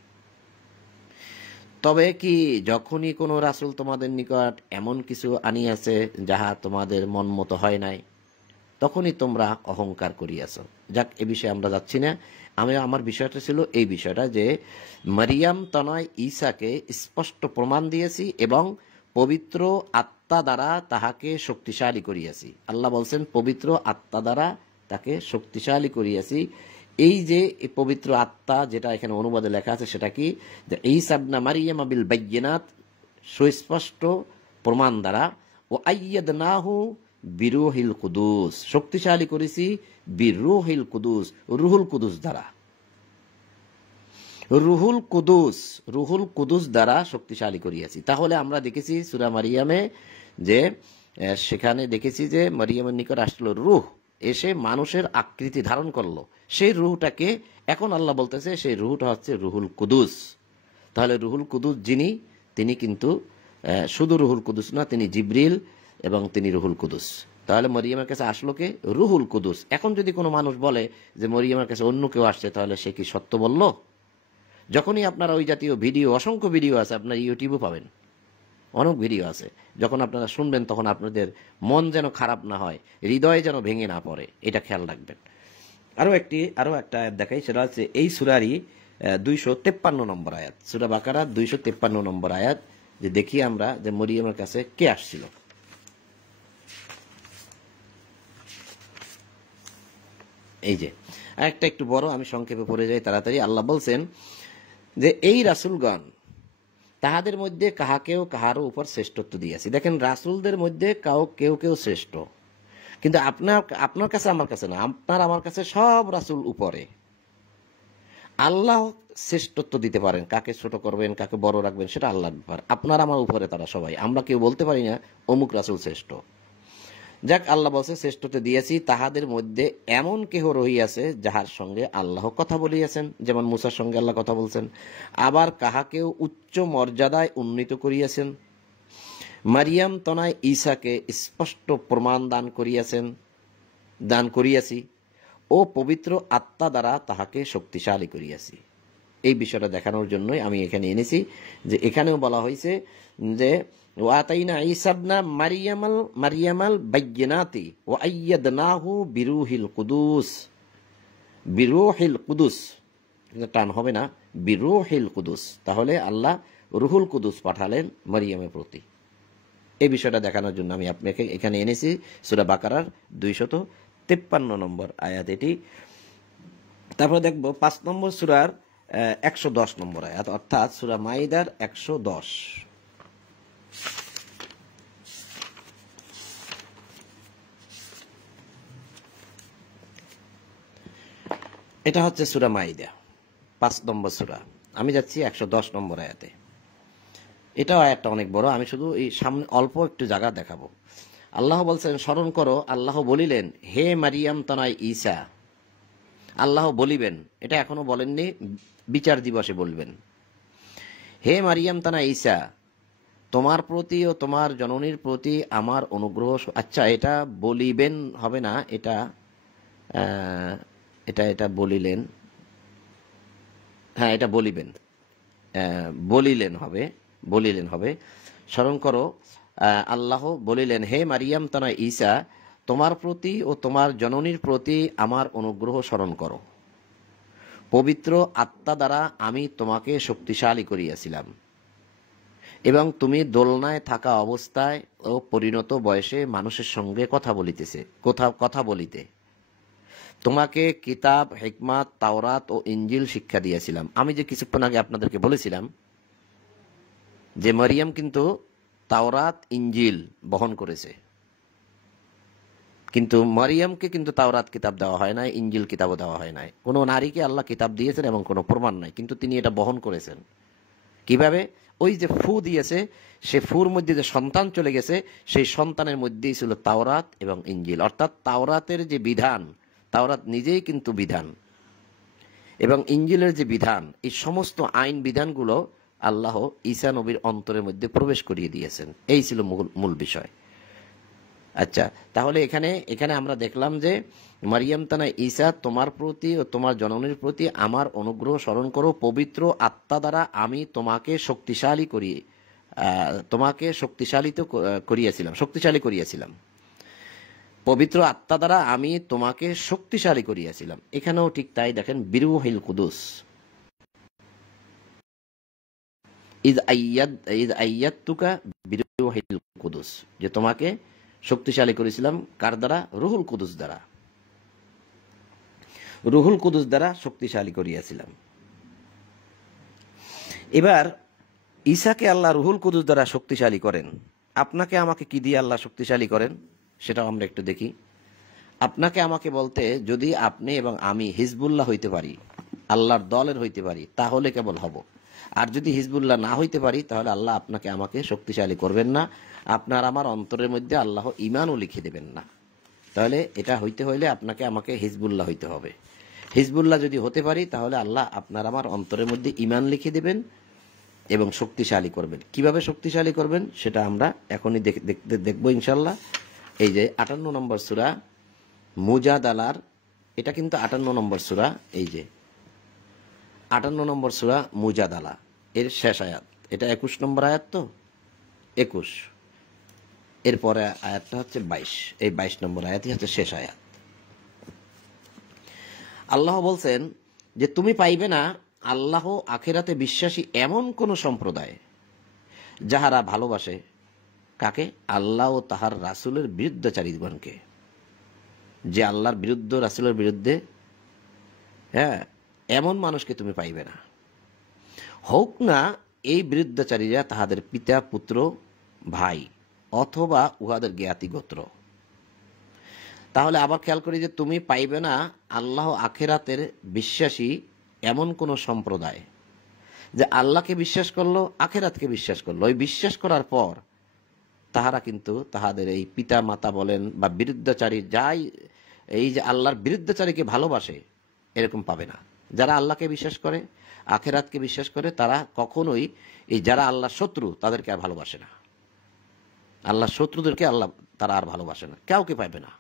তবে কি যখনই কোনো রাসূল তোমাদের নিকট এমন কিছু আনিয়াছে যাহা তোমাদের মন মতো হয় নাই, তখনই তোমরা অহংকার করিয়াছ। যাক, এ বিষয়ে আমরা যাচ্ছি না। আমার বিষয়টা ছিল এই বিষয়টা যে মারিয়াম তনয় ঈসাকে স্পষ্ট প্রমাণ দিয়েছি এবং পবিত্র আত্মা দ্বারা তাহাকে শক্তিশালী করিয়াছি। আল্লাহ বলছেন পবিত্র আত্মা দ্বারা তাকে শক্তিশালী করিয়াছি। এই যে পবিত্র আত্মা, যেটা এখানে অনুবাদে লেখা আছে, সেটা কি? যে ঈসা ইবনে মারিয়াম বিল বাইয়িনাত, সুস্পষ্ট প্রমাণ দ্বারা, ও আইয়াদনাহু বিরুহিল কুদুস, শক্তিশালী করেছি বিরুহিল কুদুস, রুহুল কুদুস দ্বারা। রুহুল কুদুস দ্বারা শক্তিশালী করিয়াছি। তাহলে আমরা দেখেছি সূরা মারিয়ামে যে সেখানে দেখেছি যে মারিয়ামের নিকট আসলো রূহ, এসে মানুষের আকৃতি ধারণ করলো। সেই রূহটাকে এখন আল্লাহ বলতেছে সেই রূহটা হচ্ছে রুহুল কুদুস। তাহলে রুহুল কুদুস যিনি, তিনি কিন্তু শুধু রুহুল কুদুস না, তিনি জিবরিল এবং তিনি রুহুল কুদুস। তাহলে মরিয়মের কাছে আসলো কে? রুহুল কুদুস। এখন যদি কোনো মানুষ বলে যে মরিয়মের কাছে অন্য কেউ আসছে, তাহলে সে কি সত্য বলল? যখনই আপনারা ওই জাতীয় ভিডিও, অসংখ্য ভিডিও আছে, আপনার ইউটিউবে পাবেন, অনেক ভিডিও আছে, যখন আপনারা শুনবেন তখন আপনাদের মন যেন খারাপ না হয়, হৃদয় যেন ভেঙে না পড়ে, এটা খেয়াল রাখবেন। আরো একটা আয়াত দেখাই, সেটা হচ্ছে এই সূরারই 253 নম্বর আয়াত, সূরা বাকারা 253 নম্বর আয়াত। যে দেখি আমরা যে মরিয়মের কাছে কে আসছিল। এই যে আয়াতটা একটু বড়, আমি সংক্ষেপে পড়ে যাই তাড়াতাড়ি। আল্লাহ বলছেন যে এই রাসূলগণ তাহাদের মধ্যে কাহাকেও কাহারও উপর শ্রেষ্ঠত্ব দিয়েছি। দেখেন, রাসূলদের মধ্যে কেউ কেউ শ্রেষ্ঠ, কিন্তু আপনার কাছে আমার কাছে না, আপনার আমার কাছে সব রাসূল উপরে। আল্লাহ শ্রেষ্ঠত্ব দিতে পারেন, কাকে ছোট করবেন কাকে বড় রাখবেন সেটা আল্লাহর ব্যাপার। আপনার আমার উপরে তারা সবাই, আমরা কেউ বলতে পারি না অমুক রাসূল শ্রেষ্ঠ। যাক, আল্লাহ বলছে শ্রেষ্ঠত্ব দিয়েছি তাহাদের মধ্যে এমন কেহ রহিয়াছে যাহার সঙ্গে আল্লাহ কথা বলিয়াছেন, যেমন মূসার সঙ্গে আল্লাহ কথা বলছেন। আবার কাহাকেও উচ্চ মর্যাদায় উন্নীত করিয়াছেন। মারিয়াম তনায় ঈসাকে স্পষ্ট প্রমাণ দান করিয়াছি ও পবিত্র আত্মা দ্বারা তাহাকে শক্তিশালী করিয়াছি। এই বিষয়টা দেখানোর জন্যই আমি এখানে এনেছি যে এখানেও বলা হয়েছে যে ওয়াতাইনা ঈসা ইবনা মারিয়ামাল বাইয়িনাতি ওয়া আইয়াদনাহু বিরূহিল কুদুস, টান হবে না, বিরূহিল কুদুস। তাহলে আল্লাহ রুহুল কুদুস পাঠালেন মারিয়ামের প্রতি। এই বিষয়টা দেখানোর জন্য আমি আপনাকে এখানে এনেছি সূরা বাকারার 253 নম্বর আয়াত এটি। তারপরে দেখব 5 নম্বর সূরার 110 নম্বর আয়াত, অর্থাৎ সূরা মাইদার 110। এটা হচ্ছে সূরা মাইদা 5 নম্বর সূরা। আমি যাচ্ছি 110 নম্বর আয়াতে। এটাও আয়াতটা অনেক বড়, আমি শুধু এই সামনে অল্প একটু জায়গা দেখাবো। আল্লাহ বলছেন, স্মরণ করো, আল্লাহ বলিলেন, হে মারিয়াম তনায় ঈসা। আল্লাহ বলিবেন, এটা এখনো বলেননি, বিচার দিবসে বলবেন। হে মারিয়াম তনায় ঈসা, তোমার প্রতি ও তোমার জননীর প্রতি আমার অনুগ্রহ। আচ্ছা, এটা বলিবেন হবে না, এটা বলিলেন, হ্যাঁ এটা বলিলেন হবে। স্মরণ করো, আল্লাহ বলিলেন, হে মারিয়াম তনয় ঈসা, তোমার প্রতি ও তোমার জননীর প্রতি আমার অনুগ্রহ স্মরণ করো। পবিত্র আত্মা দ্বারা আমি তোমাকে শক্তিশালী করিয়াছিলাম এবং তুমি দোলনায় থাকা অবস্থায় ও পরিণত বয়সে মানুষের সঙ্গে কথা বলিতে তোমাকে কিতাব, হিকমাত, তাওরাত ও ইনজিল শিক্ষা দিয়েছিলাম। আমি যে কিছুক্ষণ আগে আপনাদেরকে বলেছিলাম যে মারিয়াম কিন্তু তাওরাত, ইনজিল বহন করেছে, কিন্তু মারিয়ামকে কিন্তু তাওরাত কিতাব দেওয়া হয় নাই, ইনজিল কিতাবও দেওয়া হয় নাই। কোনো নারীকে আল্লাহ কিতাব দিয়েছেন এবং কোনো প্রমাণ নাই, কিন্তু তিনি এটা বহন করেছেন। কিভাবে? ওই যে ফু দিয়েছে, সে ফুর মধ্যে যে সন্তান চলে গেছে, সেই সন্তানের মধ্যেই ছিল তাওরাত এবং ইনজিল। অর্থাৎ তাওরাতের যে বিধান, তাওরাত নিজেই কিন্তু বিধান, এবং ইনজিলের যে বিধান, এই সমস্ত আইন বিধানগুলো আল্লাহ ঈসা নবীর অন্তরের মধ্যে প্রবেশ করিয়ে দিয়েছেন। এই ছিল মূল বিষয়। আচ্ছা, তাহলে এখানে আমরা দেখলাম যে মারিয়াম তানা ঈসা, তোমার প্রতি ও তোমার জননীর প্রতি আমার অনুগ্রহ স্মরণ করো। পবিত্র আত্মা দ্বারা আমি তোমাকে শক্তিশালী করিয়াছিলাম। পবিত্র আত্মা দ্বারা আমি তোমাকে শক্তিশালী করিয়াছিলাম। এখানেও ঠিক তাই, দেখেন, বিরূহিল কুদুস, ইদ আইয়াতুকা বিরূহিল কুদুস, যে তোমাকে শক্তিশালী করেছিলাম কার দ্বারা? রুহুল কুদুস দ্বারা শক্তিশালী করিয়াছিলাম। এবার ঈসাকে আল্লাহ রুহুল কুদুস দ্বারা শক্তিশালী করেন, আপনাকে আমাকে কি দিয়ে আল্লাহ শক্তিশালী করেন সেটাও আমরা একটু দেখি। আপনাকে আমাকে বলতে, যদি আপনি এবং আমি হিজবুল্লাহ হইতে পারি, আল্লাহর দলের হইতে পারি, তাহলে কেবল হব। আর যদি হিজবুল্লাহ না হইতে পারি, তাহলে আল্লাহ আপনাকে আমাকে শক্তিশালী করবেন না, আপনার আমার অন্তরের মধ্যে আল্লাহ ইমানও লিখে দেবেন না। তাহলে এটা হইতে হইলে আপনাকে আমাকে হিজবুল্লাহ হইতে হবে। হিজবুল্লাহ যদি হতে পারি, তাহলে আল্লাহ আপনার আমার অন্তরের মধ্যে ইমান লিখে দেবেন এবং শক্তিশালী করবেন। কিভাবে শক্তিশালী করবেন সেটা আমরা এখনই দেখবো ইনশাল্লাহ। এই যে 58 নম্বর সূরা মুজাদালার, এটা কিন্তু 58 নম্বর সূরা, এই যে 58 নম্বর সূরা মুজাদালা এর শেষ আয়াত। এটা 21 নম্বর আয়াত, তো 21, এরপরে আয়াতটা হচ্ছে 22। এই 22 নম্বর আয়াতই হচ্ছে শেষ আয়াত। আল্লাহ বলছেন যে তুমি পাইবে না আল্লাহ আখিরাতে বিশ্বাসী এমন কোন সম্প্রদায় যাহারা ভালোবাসে কাকে? আল্লাহ ও তাহার রাসূলের বিরুদ্ধচারীগণকে। যে আল্লাহর বিরুদ্ধে, রাসূলের বিরুদ্ধে, হ্যাঁ, এমন মানুষকে তুমি পাইবে না। হোক না এই বিরুদ্ধচারীরা তাহাদের পিতা, পুত্র, ভাই অথবা উহাদের জ্ঞাতি গোত্র। তাহলে আবার খেয়াল করি যে তুমি পাইবে না আল্লাহ আখিরাতের বিশ্বাসী এমন কোন সম্প্রদায় যে আল্লাহকে বিশ্বাস করলো, আখিরাতকে বিশ্বাস করলো। ওই বিশ্বাস করার পর তাহারা কিন্তু তাহাদের এই পিতা মাতা বলেন বা বিরুদ্ধচারী, যাই এই যে আল্লাহর বিরুদ্ধচারীকে ভালোবাসে, এরকম পাবে না। যারা আল্লাহকে বিশ্বাস করে, আখিরাতকে বিশ্বাস করে, তারা কখনোই এই যারা আল্লাহর শত্রু তাদেরকে আর ভালোবাসে না। আল্লাহর শত্রুদেরকে আল্লাহ তারা আর ভালোবাসে না, কাউকে পাবে না।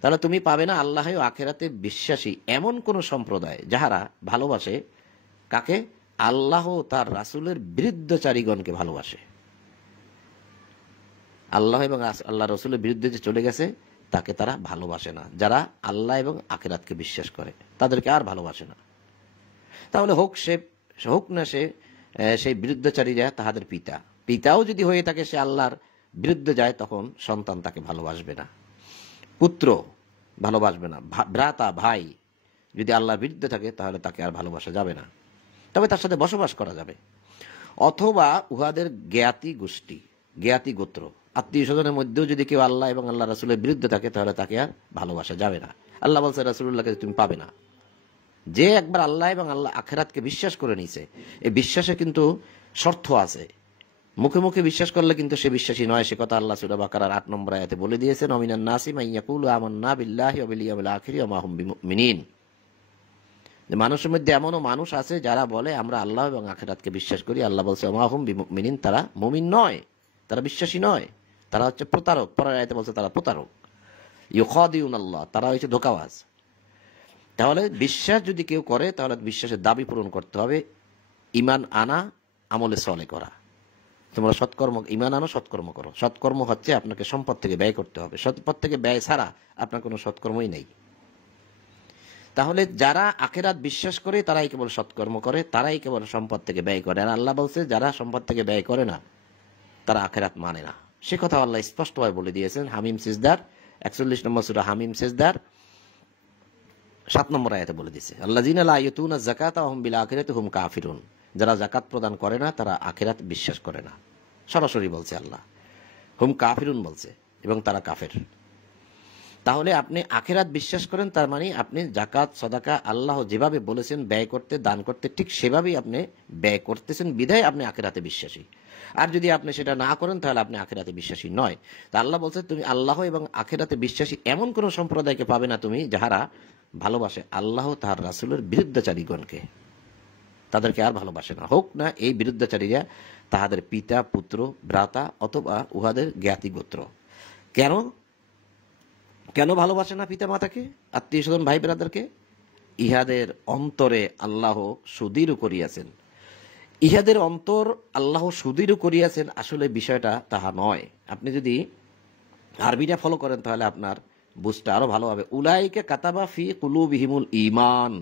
তাহলে তুমি পাবে না আল্লাহ ও আখিরাতে বিশ্বাসী এমন কোন সম্প্রদায় যাহারা ভালোবাসে কাকে? আল্লাহ ও তার রাসূলের বিরুদ্ধচারীগণকে ভালোবাসে। আল্লাহ এবং আল্লাহ রসুলের বিরুদ্ধে যে চলে গেছে তাকে তারা ভালোবাসে না। যারা আল্লাহ এবং আখিরাতকে বিশ্বাস করে তাদেরকে আর ভালোবাসে না। তাহলে হোক না সে সেই বিরুদ্ধচারীরা তাহাদের পিতাও যদি হয়ে থাকে, সে আল্লাহর বিরুদ্ধে যায়, তখন সন্তান তাকে ভালোবাসবে না, পুত্র ভালোবাসবে না, ভ্রাতা ভাই যদি আল্লাহর বিরুদ্ধে থাকে তাহলে তাকে আর ভালোবাসা যাবে না। তবে তার সাথে বসবাস করা যাবে। অথবা উহাদের জ্ঞাতি গোষ্ঠী, জ্ঞাতি গোত্র, আত্মীয় স্বজনের মধ্যেও যদি কেউ আল্লাহ এবং আল্লাহ রাসূলের বিরুদ্ধে থাকে তাহলে তাকে আর ভালোবাসা যাবে না। আল্লাহ বলছে রাসূলুল্লাহকে তুমি পাবে না। যে একবার আল্লাহ এবং আল্লাহ আখিরাতকে বিশ্বাস করে নিছে, এই বিশ্বাসে কিন্তু শর্ত আছে। মুখে মুখে বিশ্বাস করলে কিন্তু সে বিশ্বাসী নয়, সে কথা আল্লাহ সূরা বাকারার 8 নম্বর আয়াতে বলে দিয়েছেন, ওমিনান নাসি মান ইয়াকুলু আমান্না বিল্লাহি ওয়া বিল ইয়াউমিল আখির ওয়া মা হুম বিমুমিনিন। যে মানুষের মধ্যে এমনও মানুষ আছে যারা বলে আমরা আল্লাহ এবং আখিরাতকে বিশ্বাস করি, আল্লাহ বলছে ওয়া মা হুম বিমুমিনিন, তারা মুমিন নয়, তারা বিশ্বাসী নয়, তারা হচ্ছে প্রতারক। পরের আয়াতে বলছে তারা প্রতারক, ইউখাদিউন আল্লাহ, তারা হচ্ছে ধোঁকাবাজ। তাহলে বিশ্বাস যদি কেউ করে তাহলে বিশ্বাসের দাবি পূরণ করতে হবে, ঈমান আনা, আমলে সলে করা। তোমরা সৎকর্ম, ঈমান আনো, সৎকর্ম করো। সৎকর্ম হচ্ছে আপনাকে সম্পদ থেকে ব্যয় করতে হবে, সম্পদ থেকে ব্যয় ছাড়া আপনার কোনো সৎকর্মই নেই। তাহলে যারা আখিরাত বিশ্বাস করে তারাই কেবল সৎকর্ম করে, তারাই কেবল সম্পদ থেকে ব্যয় করে। আর আল্লাহ বলছে যারা সম্পদ থেকে ব্যয় করে না তারা আখিরাত মানে না। সে কথা আল্লাহ স্পষ্টভাবে বলে দিয়েছেন হামিম সিজদার 41 নম্বর সূরা হামিম সিজদার 7 নম্বর আয়াতে বলে দিয়েছে, আল্লাযীনা লা ইউতুনা যাকাতা ওয়া হুম বিল আখিরাতি হুম কাফিরুন। যারা যাকাত প্রদান করে না তারা আখিরাত বিশ্বাস করে না। সরাসরি বলছে আল্লাহ, হুম কাফিরুন বলছে, এবং তারা কাফের। তাহলে আপনি আখিরাত বিশ্বাস করেন, তার মানে আপনি যাকাত সাদাকা আল্লাহ যেভাবে বলেছেন ব্যয় করতে, দান করতে, ঠিক সেভাবেই আপনি ব্যয় করতেছেন, বিধায় আপনি আখিরাতে বিশ্বাসী। আর যদি আপনি সেটা না করেন তাহলে আপনি আখিরাতে বিশ্বাসী নয়। তা আল্লাহ বলছে তুমি আল্লাহ এবং আখিরাতে বিশ্বাসী এমন কোন সম্প্রদায়কে পাবে না তুমি যাহারা ভালোবাসে আল্লাহ তাহার রাসূলের বিরুদ্ধচারীগণকে, তাদেরকে আর ভালোবাসে না। হোক না এই বিরুদ্ধচারীরা তাহাদের পিতা, পুত্র, ভ্রাতা অথবা উহাদের জ্ঞাতি গোত্র। কেন কেন ভালোবাসে না পিতা মাতাকে, আত্মীয় স্বজন, ভাই ব্রাদারকে? ইহাদের অন্তরে আল্লাহ সুদৃঢ় করিয়াছেন। ইহাদের অন্তর আল্লাহ সুদৃঢ় করিয়াছেন, আসলে বিষয়টা তাহা নয়। আপনি যদি আরবিটা ফলো করেন তাহলে আপনার বুঝটা আরো ভালো হবে। উলাইকা কাতাবা ফি কুলুবিহিমুল ঈমান,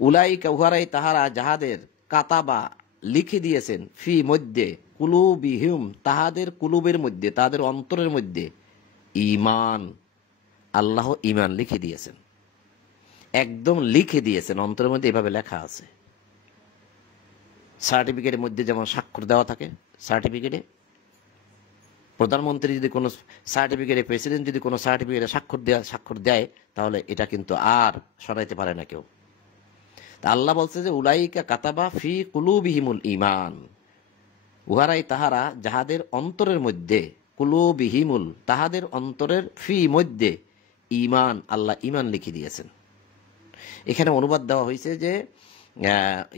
উলাইকা উহারাই তাহারা যাহাদের কাতাবা লিখে দিয়েছেন, ফি মধ্যে, কুলুবিহিম তাহাদের কুলুবের মধ্যে, তাহাদের অন্তরের মধ্যে, ঈমান আল্লাহ ঈমান লিখে দিয়েছেন, একদম লিখে দিয়েছেন, অন্তরের মধ্যে এভাবে লেখা আছে। সার্টিফিকেটের মধ্যে যেমন স্বাক্ষর দেওয়া থাকে, সার্টিফিকেটে প্রধানমন্ত্রী যদি কোনো সার্টিফিকেটে, প্রেসিডেন্ট যদি কোনো সার্টিফিকেটে স্বাক্ষর দেয় তাহলে এটা কিন্তু আর সরাইতে পারে না কেউ। তা আল্লাহ বলছে যে উলাইকা কাতাবা ফি কুলুবিহিমুল ঈমান, উহারাই তাহারা যাহাদের অন্তরের মধ্যে, কুলুবিহিমুল তাহাদের অন্তরের, ফি মধ্যে, ঈমান আল্লাহ ঈমান লিখে দিয়েছেন। এখানে অনুবাদ দেওয়া হয়েছে যে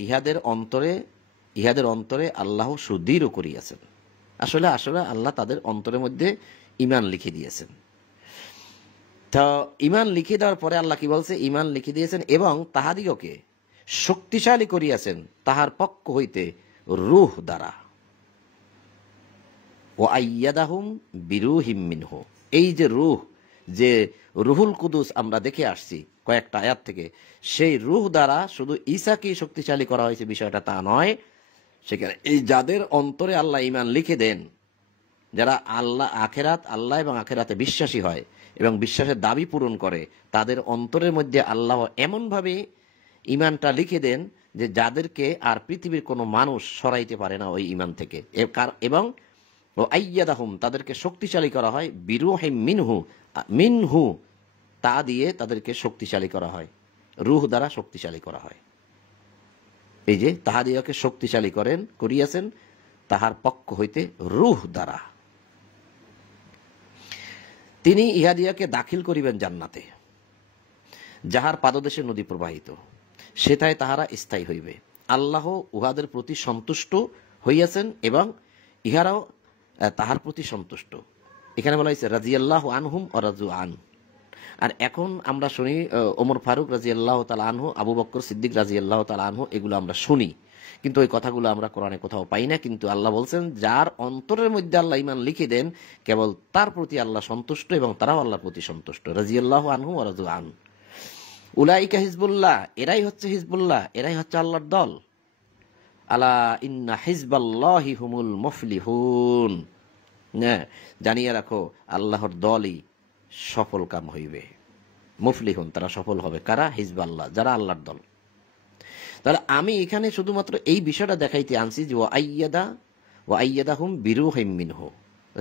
ইহাদের অন্তরে আল্লাহ সুদৃঢ় করিয়াছেন। আসলে আল্লাহ তাদের অন্তরের মধ্যে ঈমান লিখে দিয়েছেন। তো ঈমান লিখে দেওয়ার পরে আল্লাহ কি বলছে? ঈমান লিখে দিয়েছেন এবং তাহাদিগকে শক্তিশালী করিয়াছেন তাহার পক্ষ হইতে রূহ দ্বারা। ও আইয়াদাহুম বিরূহিম মিনহু, এই যে রূহ, যে রুহুল কুদুস আমরা দেখে আসছি কয়েকটা আয়াত থেকে, সেই রূহ দ্বারা শুধু ঈসাকেই শক্তিশালী করা হয়েছে বিষয়টা তা নয়। সেখানে এই যাদের অন্তরে আল্লাহ ঈমান লিখে দেন, যারা আল্লাহ এবং আখেরাতে বিশ্বাসী হয় এবং বিশ্বাসের দাবি পূরণ করে, তাদের অন্তরের মধ্যে আল্লাহ এমনভাবে ঈমানটা লিখে দেন যে যাদেরকে আর পৃথিবীর কোনো মানুষ সরাইতে পারে না ওই ঈমান থেকে। এবং আইয়াদাহুম তাদেরকে শক্তিশালী করা হয়, বিরূহিম মিনহু তা দিয়ে তাদেরকে শক্তিশালী করা হয়, রূহ দ্বারা শক্তিশালী করা হয়। এই যে তাহাদিগকে শক্তিশালী করিয়াছেন তাহার পক্ষ হইতে রূহ দ্বারা। তিনি ইহাদিয়াকে দাখিল করিবেন জান্নাতে, যাহার পাদদেশে নদী প্রবাহিত, সেথায় তাহারা স্থায়ী হইবে। আল্লাহ উহাদের প্রতি সন্তুষ্ট হইয়াছেন এবং ইহারাও তাহার প্রতি সন্তুষ্ট। এখানে বলা হয়েছে রাজিয়াল্লাহু আনহুম ওয়া রাজু আন। আর এখন আমরা শুনি ওমর ফারুক রাজিয়াল্লাহু তাআলা আনহু, আবু বকর সিদ্দিক রাজিয়াল্লাহু তাআলা আনহু, এগুলো আমরা শুনি, কিন্তু ওই কথাগুলো আমরা কোরআনে কোথাও পাই না। কিন্তু আল্লাহ বলছেন যার অন্তরের মধ্যে আল্লাহ ঈমান লিখে দেন, কেবল তার প্রতি আল্লাহ সন্তুষ্ট এবং তারাও আল্লাহর প্রতি সন্তুষ্ট। রাজিয়াল্লাহু আনহু ওয়া রাজু আন। উলাইকা হিজবুল্লাহ, এরাই হচ্ছে হিজবুল্লাহ, এরাই হচ্ছে আল্লাহর দল। আলা ইন্না হিজবাল্লাহি হুমুল মুফলিহুন, জানিয়ে রাখো আল্লাহর দলই সফল কাম হইবে। মুফলিহুন, তারা সফল হবে। কারা? হিজবাল্লাহ, যারা আল্লাহর দল। তাহলে আমি এখানে শুধুমাত্র এই বিষয়টা দেখাইতে আনছি যে ওয়া আইয়াদাহুম বিরূহিম মিনহু,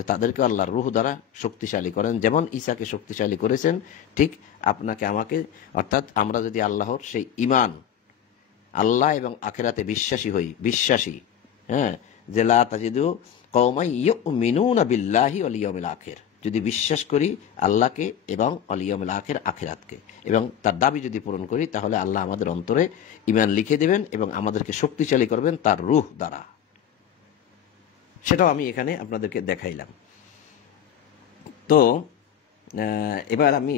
তাদেরকে আল্লাহর রূহ দ্বারা শক্তিশালী করেন। যেমন ঈসাকে শক্তিশালী করেছেন, ঠিক আপনাকে আমাকে, অর্থাৎ আমরা যদি আল্লাহর সেই ঈমান, আল্লাহ এবং আখিরাতে বিশ্বাসী, হ্যাঁ, যে লা তাজিদু কওমান ইউমিনুনা বিল্লাহি ওয়াল ইয়াউমিল আখির, যদি বিশ্বাস করি আল্লাহকে এবং ওয়াল ইয়াউমিল আখির, আখিরাতকে, এবং তার দাবি যদি পূরণ করি, তাহলে আল্লাহ আমাদের অন্তরে ঈমান লিখে দেবেন এবং আমাদেরকে শক্তিশালী করবেন তার রূহ দ্বারা। সেটাও আমি এখানে আপনাদেরকে দেখাইলাম। তো এবার আমি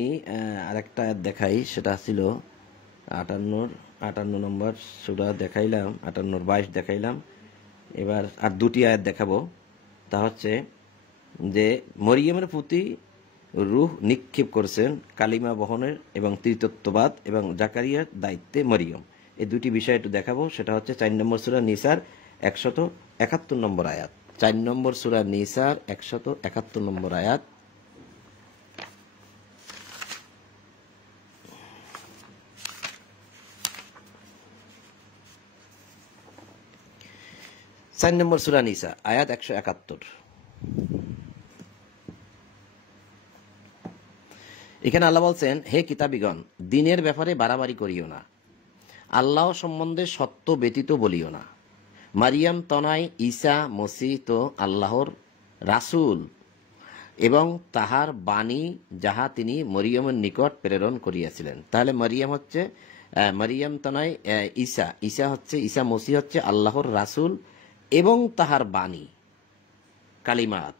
আরেকটা দেখাই, সেটা ছিল 58 নম্বর সূরা দেখাইলাম, 58-22 দেখাইলাম। এবার আর দুটি আয়াত দেখাবো। তা হচ্ছে যে মরিয়মের প্রতি রূহ নিক্ষেপ করছেন কালিমা বহনের এবং তৃতীয়ত্ববাদ এবং জাকারিয়ার দায়িত্বে মরিয়ম, এই দুটি বিষয় একটু দেখাবো। সেটা হচ্ছে 4 নম্বর সূরা নিসার 171 নম্বর আয়াত। 4 নম্বর সূরা নিসার 171 নম্বর আয়াত। চার নম্বর সূরা নিসা আয়াত 171। এখানে আল্লাহ বলছেন, হে কিতাবীগণ, দিনের ব্যাপারে বাড়াবাড়ি করিও না, আল্লাহ সম্বন্ধে সত্য ব্যতীত বলিও না। মারিয়াম তনয় ঈসা মসীহ তো আল্লাহর রাসূল এবং তাহার বাণী যাহা তিনি মরিয়মের নিকট প্রেরণ করিয়াছিলেন। তাহলে মারিয়াম তনয় ঈসা মসীহ হচ্ছে আল্লাহর রাসূল এবং তাহার বাণী, কালিমাত,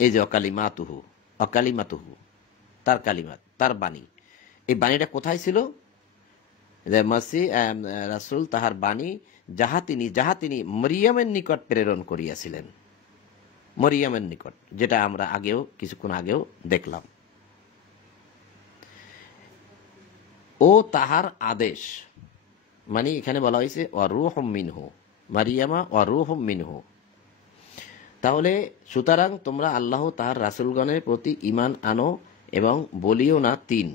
এই যে অকালিমাতুহু, তার কালিমাত, তার বাণী। এই বাণীটা কোথায় ছিল? মাসি রাসূল তাহার বাণী যাহা তিনি মরিয়মের নিকট প্রেরণ করিয়াছিলেন। মরিয়মের নিকট, যেটা আমরা কিছুক্ষণ আগেও দেখলাম। ও তাহার আদেশ, মানে এখানে বলা হয়েছে ওয়ারূহুম মিনহু, মারিয়ামা ওয়ারূহুম মিনহু। তাহলে সুতরাং তোমরা আল্লাহ তাহার রাসূলগণের প্রতি ঈমান আনো এবং বলিও না 3,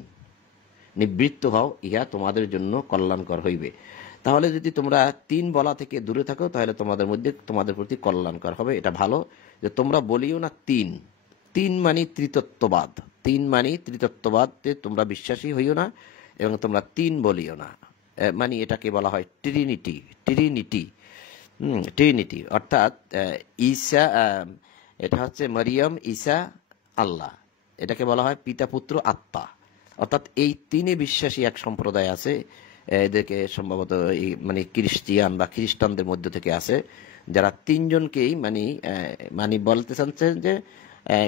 নিবৃত্ত হও, ইহা তোমাদের জন্য কল্যাণকর হইবে। তাহলে যদি তোমরা 3 বলা থেকে দূরে থাকো, তাহলে তোমাদের প্রতি কল্যাণকর হবে। এটা ভালো যে তোমরা বলিও না 3 মানে ত্রিতত্ত্ববাদ, 3 মানে ত্রিতত্ত্ববাদে তোমরা বিশ্বাসী হইও না এবং তোমরা 3 বলিও না। মানে এটাকে বলা হয় ট্রিনিটি। ট্রিনিটি ট্রিনিটি অর্থাৎ ঈসা, এটা হচ্ছে মরিয়ম, ঈসা, আল্লাহ, এটাকে বলা হয় পিতা, পুত্র, আত্মা। অর্থাৎ এই তিনে বিশ্বাসী এক সম্প্রদায় আছে, এদেরকে সম্ভবত মানে ক্রিশ্চিয়ান বা খ্রিস্টানদের মধ্য থেকে আছে, যারা তিনজনকেই মানে বলতে চাচ্ছেন যে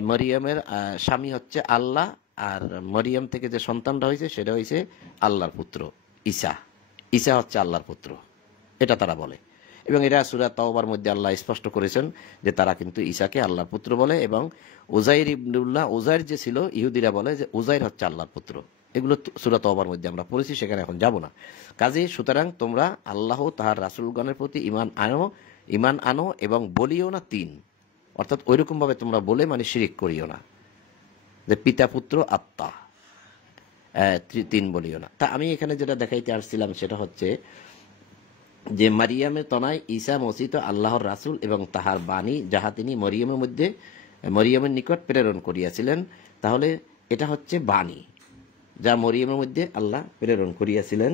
মরিয়মের স্বামী হচ্ছে আল্লাহ, আর মরিয়ম থেকে যে সন্তানটা হয়েছে সেটা হয়েছে আল্লাহর পুত্র ঈসা। ঈসা হচ্ছে আল্লাহর পুত্র, এটা তারা বলে। এবং এটা সূরা তাওবার মধ্যে আল্লাহ স্পষ্ট করেছেন যে তারা কিন্তু ঈসাকে আল্লাহর পুত্র বলে। এবং উজাইর ইবনুল্লাহ, উজাইর যে ছিল, ইহুদিরা বলে যে উজাইর হচ্ছে আল্লাহর পুত্র। এগুলো সূরা তাওবার মধ্যে আমরা পড়েছি, সেখানে এখন যাব না। কাজেই সুতরাং তোমরা আল্লাহ তাহার রাসূলগণের প্রতি ঈমান আনো এবং বলিও না তিন, অর্থাৎ ওইরকম ভাবে তোমরা বলে মানে শিরিক করিও না যে পিতা, পুত্র, আত্মা, তিন বলিও না। তা আমি এখানে যেটা দেখাইতে আসছিলাম সেটা হচ্ছে যে মারিয়ামের তনায় ঈসা মসিহ আল্লাহর রাসূল এবং তাহার বাণী যাহা তিনি মরিয়মের নিকট প্রেরণ করিয়াছিলেন। তাহলে এটা হচ্ছে বাণী যা মরিয়মের মধ্যে আল্লাহ প্রেরণ করিয়াছিলেন।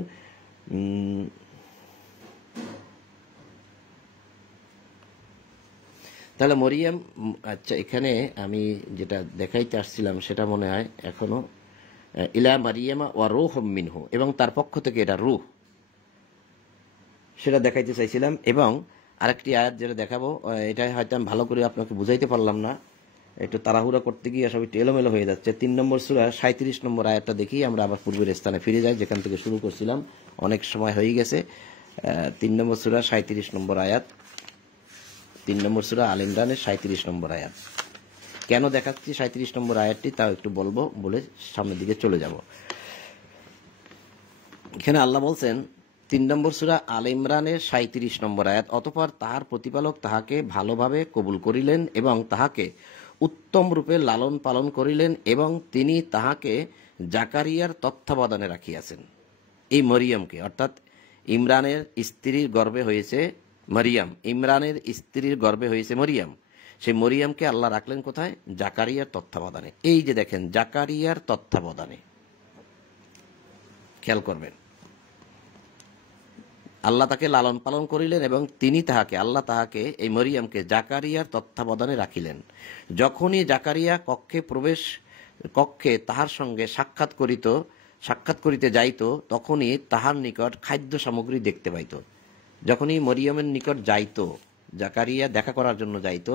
তাহলে মরিয়ম, আচ্ছা এখানে আমি যেটা দেখাইতে আসছিলাম সেটা মনে হয় এখনো ইলা মারিয়ামা ওয়া রূহুম মিনহু, এবং তার পক্ষ থেকে এটা রূহ, সেটা দেখাইতে চাইছিলাম। এবং আরেকটি আয়াত যেটা দেখাবো, এটা হয়তো আমি ভালো করে আপনাকে বুঝাইতে পারলাম না, একটু তাড়াহুড়া করতে গিয়ে সব একটু এলোমেলো হয়ে যাচ্ছে। 3 নম্বর সূরা 37 নম্বর আয়াতটা দেখি আমরা আবার পূর্বের স্থানে ফিরে যাই, যেখান থেকে শুরু করছিলাম, অনেক সময় হয়ে গেছে। 3 নম্বর সূরা 37 নম্বর আয়াত, 3 নম্বর সূরা আল ইমরানের 37 নম্বর আয়াত। কেন দেখাচ্ছি 37 নম্বর আয়াতটি তাও একটু বলবো, বলে সামনের দিকে চলে যাব। এখানে আল্লাহ বলছেন 3 নম্বর সূরা আল ইমরানের 37 নম্বর আয়াত, অতঃপর তাহার প্রতিপালক তাহাকে ভালোভাবে কবুল করিলেন এবং তাহাকে উত্তম রূপে লালন পালন করিলেন, এবং তিনি তাহাকে জাকারিয়ার তত্ত্বাবধানে রাখিয়াছেন। এই মরিয়মকে, অর্থাৎ ইমরানের স্ত্রীর গর্ভে হয়েছে মরিয়ম, ইমরানের স্ত্রীর গর্ভে হয়েছে মরিয়ম, সেই মরিয়মকে আল্লাহ রাখলেন কোথায়? জাকারিয়ার তত্ত্বাবধানে। এই যে দেখেন, জাকারিয়ার তত্ত্বাবধানে, খেয়াল করবেন, আল্লাহ তাকে লালন পালন করিলেন এবং তিনি তাহাকে, আল্লাহ তাহাকে, এই মরিয়মকে জাকারিয়ার তত্ত্বাবধানে রাখিলেন। যখনই জাকারিয়া কক্ষে তাহার সঙ্গে সাক্ষাৎ করিতে যাইত, তখনই তাহার নিকট খাদ্য সামগ্রী দেখতে পাইত। যখনই মরিয়মের নিকট যাইত, জাকারিয়া দেখা করার জন্য যাইত,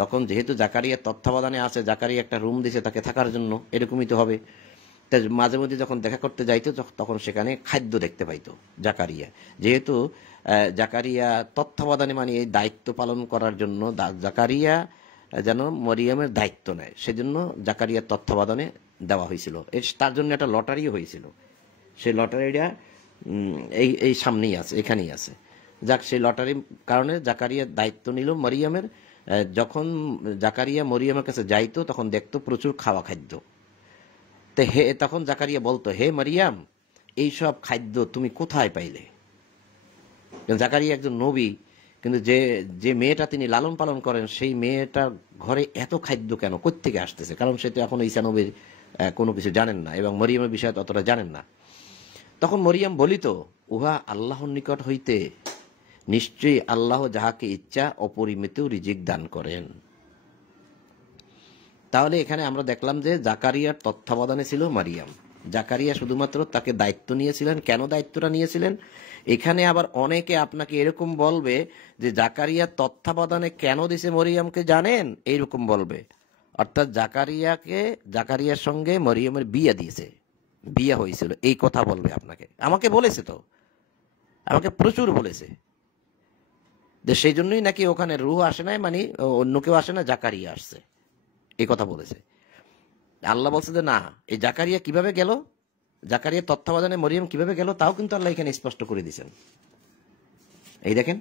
তখন যেহেতু জাকারিয়া তত্ত্বাবধানে আছে, জাকারিয়া একটা রুম দিছে তাকে থাকার জন্য, এরকমই তো হবে। মাঝে মধ্যে যখন দেখা করতে যাইতো তখন সেখানে খাদ্য দেখতে পাইতো জাকারিয়া। যেহেতু জাকারিয়া তত্ত্বাবধানে মানে এই দায়িত্ব পালন করার জন্য জাকারিয়া যেন মরিয়মের দায়িত্ব নেয়, সেজন্য জাকারিয়া তত্ত্বাবধানে দেওয়া হয়েছিল। তার জন্য একটা লটারিও হয়েছিল, সেই লটারিটা এই সামনেই আছে, এখানেই আছে। যাক, সেই লটারির কারণে জাকারিয়া দায়িত্ব নিল মরিয়মের। যখন জাকারিয়া মরিয়মের কাছে যাইতো তখন দেখতো প্রচুর খাওয়া খাদ্য। তখন জাকারিয়া বলতো, হে মরিয়াম, এইসব খাদ্য তুমি কোথায় পাইলে? জাকারিয়া একজন নবী, কিন্তু যে মেয়েটা তিনি লালন পালন করেন সেই মেয়েটার ঘরে এত খাদ্য কেন, কোত্থেকে আসতেছে? কারণ সে তো এখন ঈসা নবীর কোনো কিছু জানেন না এবং মরিয়মের বিষয়ে অতটা জানেন না। তখন মরিয়ম বলিত, উহা আল্লাহর নিকট হইতে, নিশ্চয়ই আল্লাহ যাহাকে ইচ্ছা অপরিমিত রিজিক দান করেন। তাহলে এখানে আমরা দেখলাম যে জাকারিয়ার তত্ত্বাবধানে ছিল মারিয়াম। জাকারিয়া শুধুমাত্র তাকে দায়িত্ব নিয়েছিলেন। কেন দায়িত্বটা নিয়েছিলেন? এখানে আবার অনেকে আপনাকে এরকম বলবে যে জাকারিয়ার তত্ত্বাবধানে কেন দিছে মরিয়ামকে জানেন, এইরকম বলবে। অর্থাৎ জাকারিয়ার সঙ্গে মরিয়মের বিয়ে হয়েছিল, এই কথা বলবে আপনাকে। আমাকে বলেছে তো, আমাকে প্রচুর বলেছে যে সেই জন্যই নাকি ওখানে রূহ আসে নাই, মানে অন্য কেউ আসে না, জাকারিয়া আসছে, এই কথা বলেছে। আল্লাহ বলছে যে না, এই জাকারিয়া কিভাবে গেল, জাকারিয়া তত্ত্বাবধানে মরিয়ম কিভাবে গেল, তাও কিন্তু আল্লাহ এখানে স্পষ্ট করে দিয়েছেন। এই দেখেন,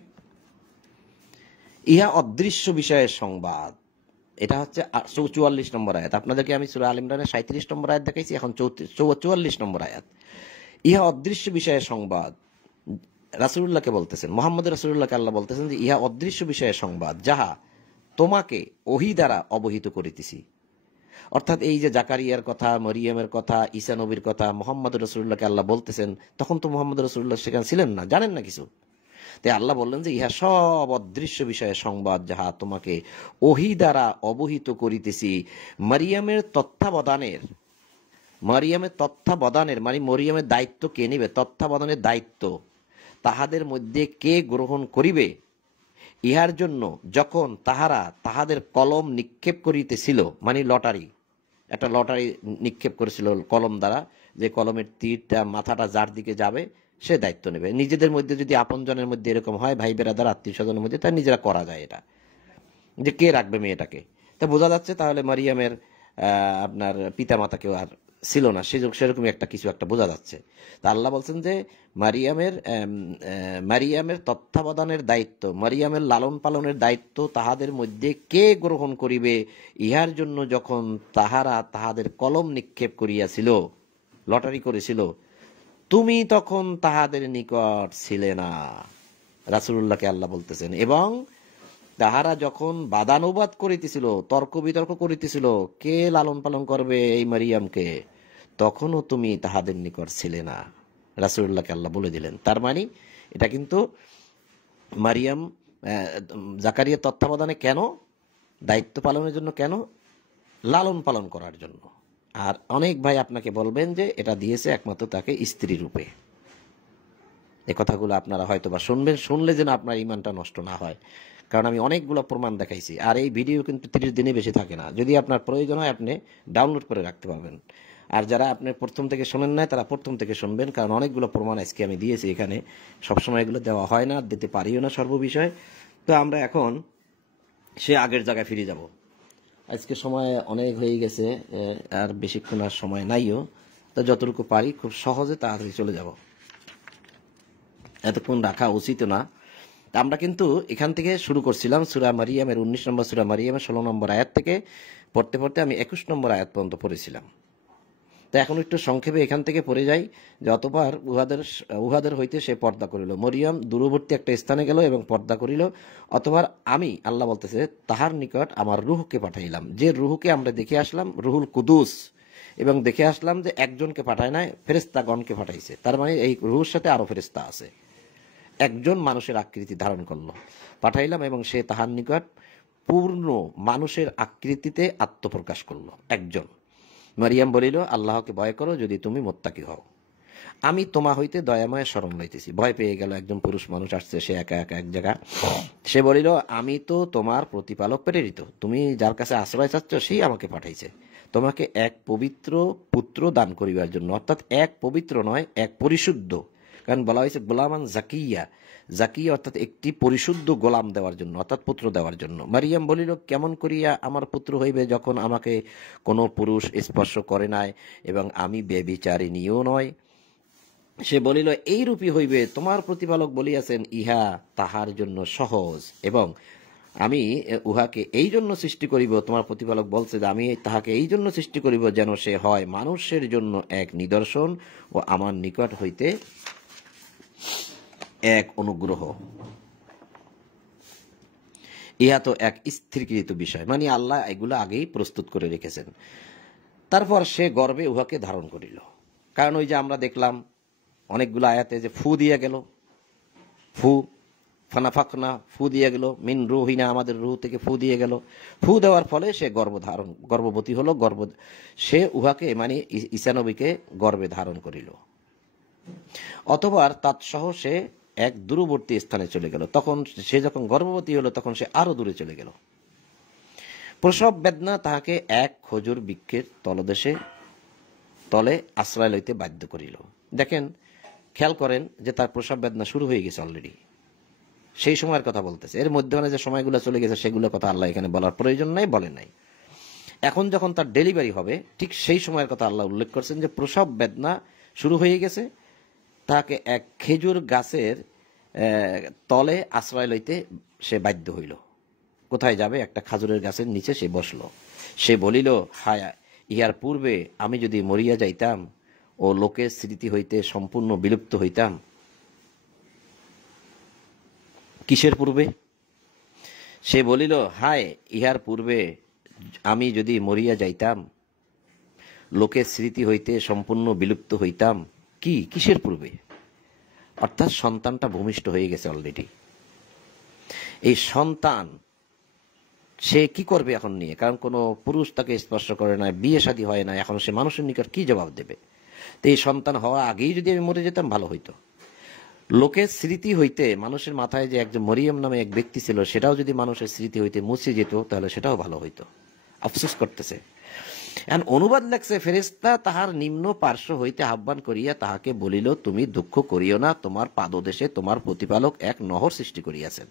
ইহা অদৃশ্য বিষয়ের সংবাদ। এটা হচ্ছে 44 নম্বর আয়াত। আপনাদেরকে আমি সূরা আল ইমরানের 37 নম্বর আয়াত দেখাইছি, এখন 44 নম্বর আয়াত। ইহা অদৃশ্য বিষয়ের সংবাদ, রাসূলুল্লাহকে বলতেছেন, মুহাম্মদ রাসূলুল্লাহকে আল্লাহ বলতেছেন যে ইহা অদৃশ্য বিষয়ের সংবাদ, যাহা তোমাকে ওহী দ্বারা অবহিত করিতেছি। অর্থাৎ এই যে জাকারিয়ার কথা, মরিয়মের কথা, ঈসা নবীর কথা, মোহাম্মদ রসুল্লাহকে আল্লাহ বলতেছেন, তখন তো মোহাম্মদ রসুল্লাহ সেখানে ছিলেন না, জানেন না কিছু। তাই আল্লাহ বললেন যে ইহা সব অদৃশ্য বিষয়ে সংবাদ, যাহা তোমাকে ওহী দ্বারা অবহিত করিতেছি। মারিয়ামের তত্ত্বাবধানের মানে মরিয়মের দায়িত্ব কে নিবে, তত্ত্বাবধানের দায়িত্ব তাহাদের মধ্যে কে গ্রহণ করিবে, ইহার জন্য যখন তাহারা তাহাদের কলম নিক্ষেপ করিতেছিল, মানে একটা লটারি নিক্ষেপ করেছিল কলম দ্বারা, যে কলমের তীরটা মাথাটা যার দিকে যাবে সে দায়িত্ব নেবে। নিজেদের মধ্যে যদি আপনজনের মধ্যে এরকম হয়, ভাই বেরাদার আত্মীয় স্বজনের মধ্যে, তা নিজেরা করা যায় এটা, যে কে রাখবে মেয়েটাকে। তা বোঝা যাচ্ছে তাহলে মারিয়ামের আপনার পিতা মাতাকেও আর ছিল না, সেরকমই একটা কিছু একটা বোঝা যাচ্ছে। তা আল্লাহ বলছেন যে মারিয়ামের তত্ত্বাবধানের দায়িত্ব, মারিয়ামের লালন পালনের দায়িত্ব তাহাদের মধ্যে কে গ্রহণ করিবে, ইহার জন্য যখন তাহারা তাহাদের কলম নিক্ষেপ করিয়াছিল, লটারি করেছিল, তুমি তখন তাহাদের নিকট ছিলে না। রাসূলুল্লাহকে আল্লাহ বলতেছেন, এবং তাহারা যখন বাদানুবাদ করিতেছিল, তর্ক বিতর্ক করিতেছিল, কে লালন পালন করবে এই মারিয়ামকে, তখনও তুমি তাহাদের নিকট ছিলে না। রাসূলুল্লাহকে আল্লাহ বলে দিলেন। তার মানে এটা কিন্তু মারিয়াম জাকারিয়া তত্ত্বাবধানে কেন, দায়িত্ব পালনের জন্য, কেন, লালন পালন করার জন্য। আর অনেক ভাই আপনাকে বলবেন যে এটা দিয়েছে একমাত্র তাকে স্ত্রী রূপে। এই কথাগুলো আপনারা হয়তো বা শুনবেন, শুনলে যেন আপনার ইমানটা নষ্ট না হয়, কারণ আমি অনেকগুলো প্রমাণ দেখাইছি। আর এই ভিডিও কিন্তু 30 দিনে বেশি থাকে না, যদি আপনার প্রয়োজন হয় আপনি ডাউনলোড করে রাখতে পারবেন। আর যারা আপনি প্রথম থেকে শোনেন নাই তারা প্রথম থেকে শুনবেন, কারণ অনেকগুলো প্রমাণ আজকে আমি দিয়েছি। এখানে সবসময় এগুলো দেওয়া হয় না, দিতে পারিও না সর্ববিষয়। তো আমরা এখন সে আগের জায়গায় ফিরে যাব। আজকে সময় অনেক হয়ে গেছে, আর বেশিক্ষণ আর সময় নাইও, তো যতটুকু পারি খুব সহজে তাড়াতাড়ি চলে যাব, এতক্ষণ রাখা উচিত না। আমরা কিন্তু এখান থেকে শুরু করছিলাম সূরা মারিয়ামের 19 নম্বর সূরা মারিয়ামের 16 নম্বর আয়াত থেকে পড়তে পড়তে আমি 21 নম্বর আয়াত পর্যন্ত পড়েছিলাম। তো এখন একটু সংক্ষেপে এখান থেকে পড়ে যাই যে অতঃপর উহাদের হইতে সে পর্দা করিল, মরিয়ম দূরবর্তী একটা স্থানে গেল এবং পর্দা করিল। অতঃপর আমি, আল্লাহ বলতেছে, তাহার নিকট আমার রূহকে পাঠাইলাম। যে রূহকে আমরা দেখে আসলাম, রুহুল কুদুস, এবং দেখে আসলাম যে একজনকে পাঠায় নাই, ফেরেশতাগণকে পাঠাইছে। তার মানে এই রূহের সাথে আরো ফেরেশতা আছে। একজন মানুষের আকৃতি ধারণ করল, পাঠাইলাম, এবং সে তাহার নিকট পূর্ণ মানুষের আকৃতিতে আত্মপ্রকাশ করল। একজন। মারিয়াম বলিল, আল্লাহকে ভয় করো, যদি তুমি মুত্তাকি হও। আমি তোমা হইতে দয়াময় শরণ লইতেছি। ভয় পেয়ে গেল, একজন পুরুষ মানুষ আসছে, সে একা একা এক জায়গা। সে বলিল, আমি তো তোমার প্রতিপালক প্রেরিত, তুমি যার কাছে আশ্রয় চাচ্ছ সেই আমাকে পাঠাইছে তোমাকে এক পবিত্র পুত্র দান করিবার জন্য। অর্থাৎ এক পবিত্র নয়, এক পরিশুদ্ধ, কারণ বলা হয়েছে গোলামান জাকিয়া, জাকিয়া অর্থাৎ একটি পরিশুদ্ধ গোলাম দেওয়ার জন্য, অর্থাৎ পুত্র দেওয়ার জন্য। মারিয়াম বলিল, কেমন করিয়া আমার পুত্র হইবে, যখন আমাকে কোনো পুরুষ স্পর্শ করে নাই, এবং আমি ব্যভিচারিণীও নয়। সে বলিল, এইরূপই হইবে, তোমার প্রতিপালক বলিয়াছেন, ইহা তাহার জন্য সহজ, এবং আমি উহাকে এই জন্য সৃষ্টি করিব। তোমার প্রতিপালক বলছে যে আমি তাহাকে এই জন্য সৃষ্টি করিব যেন সে হয় মানুষের জন্য এক নিদর্শন ও আমার নিকট হইতে এক অনুগ্রহ। ইহা তো এক স্থিরকৃত বিষয়, মানে আল্লাহ এগুলো আগেই প্রস্তুত করে রেখেছেন। তারপর সে গর্বে উহাকে ধারণ করিল। কারণ ওই যে আমরা দেখলাম অনেকগুলো আয়াতে যে ফু দিয়ে গেল, ফানাফাকনা, ফু দিয়ে গেল, মিন রুহিনা, আমাদের রুহ থেকে ফু দিয়ে গেল। ফু দেওয়ার ফলে সে গর্ভবতী হলো, সে উহাকে মানে ঈসা নবীকে গর্ভে ধারণ করিল। অতঃপর তৎসহ সে এক দূরবর্তী স্থানে চলে গেল। তখন সে যখন গর্ভবতী হলো তখন সে আরো দূরে চলে গেল। প্রসব বেদনা তাহাকে এক খজুর বৃক্ষের তলে আশ্রয় লইতে বাধ্য করিল। দেখেন, খেয়াল করেন যে তার প্রসব বেদনা শুরু হয়ে গেছে অলরেডি, সেই সময়ের কথা বলতেছে। এর মধ্যে যে সময়গুলো চলে গেছে সেগুলোর কথা আল্লাহ এখানে বলার প্রয়োজন নাই, বলে নাই। এখন যখন তার ডেলিভারি হবে ঠিক সেই সময়ের কথা আল্লাহ উল্লেখ করছেন যে প্রসব বেদনা শুরু হয়ে গেছে। তাকে এক খেজুর গাছের তলে আশ্রয় লইতে সে বাধ্য হইল। কোথায় যাবে? একটা খাজুরের গাছের নিচে সে বসল। সে বলিল, হায়, ইহার পূর্বে আমি যদি মরিয়া যাইতাম ও লোকের স্মৃতি হইতে সম্পূর্ণ বিলুপ্ত হইতাম। কিসের পূর্বে? সে বলিল, হায়, ইহার পূর্বে আমি যদি মরিয়া যাইতাম, লোকের স্মৃতি হইতে সম্পূর্ণ বিলুপ্ত হইতাম, কিসের পূর্বে? অর্থাৎ সন্তানটা ভূমিষ্ঠ হয়ে গেছে অলরেডি। এই সন্তান সে কি করবে এখন নিয়ে? কারণ কোনো পুরুষ তাকে স্পর্শ করে না, বিয়ে শাদী হয় না, এখন সে মানুষের নিকট কি জবাব দেবে? তো এই সন্তান হওয়া আগেই যদি আমি মরে যেতাম ভালো হইতো। লোকের স্মৃতি হইতে, মানুষের মাথায় যে একজন মরিয়ম নামে এক ব্যক্তি ছিল, সেটাও যদি মানুষের স্মৃতি হইতে মুছে যেত তাহলে সেটাও ভালো হইতো। আফসোস করতেছে। অনুবাদ লেখছে, ফেরেশতা তাহার নিম্ন পার্শ্ব হইতে আহ্বান করিয়া তাহাকে বলিল, তুমি দুঃখ করিও না, তোমার পাদদেশে তোমার প্রতিপালক এক নহর সৃষ্টি করিয়াছেন।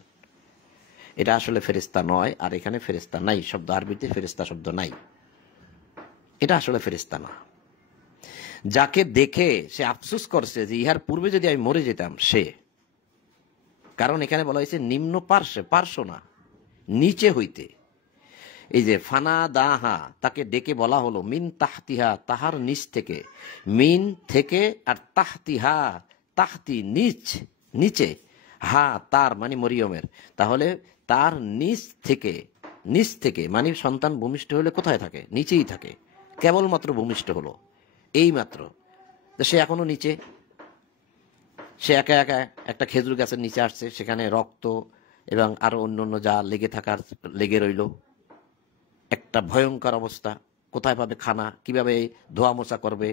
এটা আসলে ফেরেশতা নয়, আর এখানে ফেরেশতা নাই শব্দ, আরবিতে ফেরেশতা শব্দ নাই। এটা আসলে ফেরেশতা না। যাকে দেখে সে আফসোস করছে যে ইহার পূর্বে যদি আমি মরে যেতাম, সে। কারণ এখানে বলা হয়েছে নিম্ন পার্শ্বে, পার্শ্ব না, নিচে হইতে। এই যে ফানা দাহা, তাকে ডেকে বলা হলো, মিন তাহতিহা, তাহার নিচ থেকে। মিন থেকে, আর তাহতিহা, তাহতি নিচ, নিচে। হা তার মানে মরিয়মের, তাহলে তার নিচ থেকে। নিচ থেকে মানে সন্তান ভূমিষ্ঠ হলে কোথায় থাকে? নিচেই থাকে। কেবলমাত্র ভূমিষ্ঠ হলো এই মাত্র, সে এখনো নিচে। সে একা একা একটা খেজুর গাছের নিচে আসছে, সেখানে রক্ত এবং আরো অন্যান্য যা লেগে রইল। একটা ভয়ঙ্কর অবস্থা। কোথায় পাবে খানা, কিভাবে ধোয়া মোছা করবে,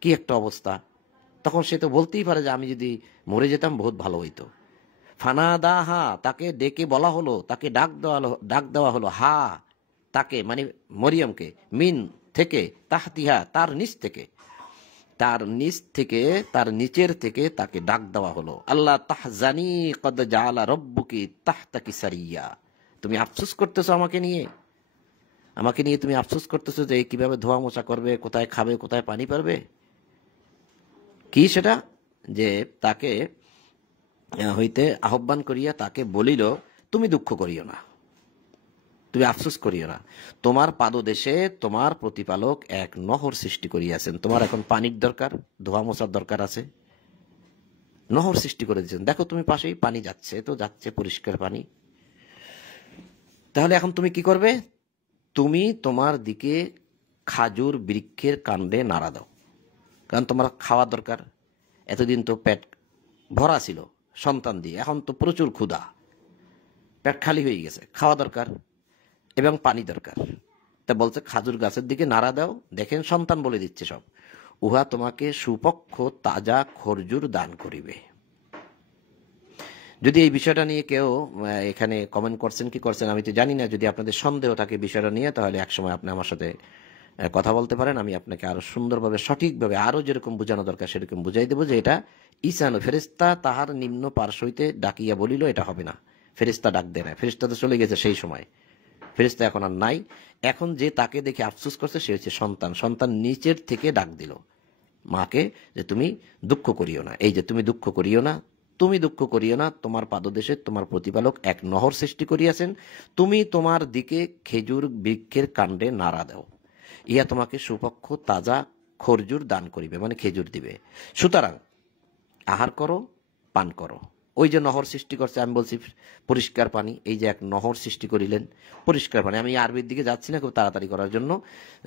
কি একটা অবস্থা। তখন সে তো বলতেই পারে যে আমি যদি মরে যেতাম বহুত ভালো হইতো। ফানাদাহা, তাকে ডেকে বলা হলো, তাকে ডাক দেওয়া হলো, হা তাকে মানে মরিয়মকে, মিন থেকে, তাহতিহা তার নিচ থেকে, তার নিচ থেকে, তার নিচের থেকে তাকে ডাক দেওয়া হলো। আল্লাহ তাহজানি কদ জাআলা রব্বুকি তাহতাকি সারিয়া, তুমি আফসোস করতেছো আমাকে নিয়ে, আমাকে নিয়ে তুমি আফসোস করতেছো যে কিভাবে ধোয়া মোছা করবে, কোথায় খাবে, কোথায় পানি পাবে। কি সেটা? যে তাকে হইতে আহ্বান করিয়া তাকে বলিল, তুমি দুঃখ করিও না, তুমি আফসোস করিও না, তোমার পাদদেশে তোমার প্রতিপালক এক নহর সৃষ্টি করিয়াছেন। তোমার এখন পানির দরকার, ধোয়া মোছার দরকার আছে, নহর সৃষ্টি করে দিয়েছেন। দেখো তুমি পাশেই পানি যাচ্ছে, তো যাচ্ছে পরিষ্কার পানি। তাহলে এখন তুমি কি করবে? তুমি তোমার দিকে খাজুর বৃক্ষের কাণ্ডে নাড়া দাও, কারণ তোমার খাওয়া দরকার। এতদিন তো পেট ভরা ছিল সন্তান দিয়ে, এখন তো প্রচুর ক্ষুধা, পেট খালি হয়ে গেছে, খাওয়া দরকার এবং পানি দরকার। তা বলছে খাজুর গাছের দিকে নাড়া দাও। দেখেন সন্তান বলে দিচ্ছে সব, উহা তোমাকে সুপক্ষ তাজা খরজুর দান করিবে। যদি এই বিষয়টা নিয়ে কেউ এখানে কমেন্ট করছেন কি করছেন আমি তো জানি না, যদি আপনাদের সন্দেহ থাকে বিষয়টা নিয়ে, তাহলে একসময় আপনি আমার সাথে কথা বলতে পারেন। আমি আপনাকে আরো সুন্দরভাবে, সঠিকভাবে, আরো যেরকম বোঝানো দরকার সেরকম বুঝাই দেবো যে এটা ঈসানো। ফেরেশতা তাহার নিম্ন পার্শ্ব হইতে ডাকিয়া বলিল, এটা হবে না। ফেরেশতা ডাক দেয় না, ফেরেশতা তো চলে গেছে সেই সময়, ফেরেশতা এখন আর নাই। এখন যে তাকে দেখে আফসোস করছে সে হচ্ছে সন্তান। সন্তান নিচের থেকে ডাক দিল মাকে যে তুমি দুঃখ করিও না, এই যে তুমি দুঃখ করিও না, তুমি দুঃখ করিও না, তোমার পাদদেশে তোমার প্রতিপালক এক নহর সৃষ্টি করিয়াছেন, তুমি তোমার দিকে খেজুর বৃক্ষের কাণ্ডে নাড়া দাও, ইহা তোমাকে সুপক্ষ তাজা খরজুর দান করিবে, মানে খেজুর দিবে। সুতরাং আহার করো, পান করো। ওই যে নহর সৃষ্টি করছে, আমি বলছি পরিষ্কার পানি, এই যে এক নহর সৃষ্টি করিলেন পরিষ্কার পানি। আমি আরবির দিকে যাচ্ছি না খুব তাড়াতাড়ি করার জন্য,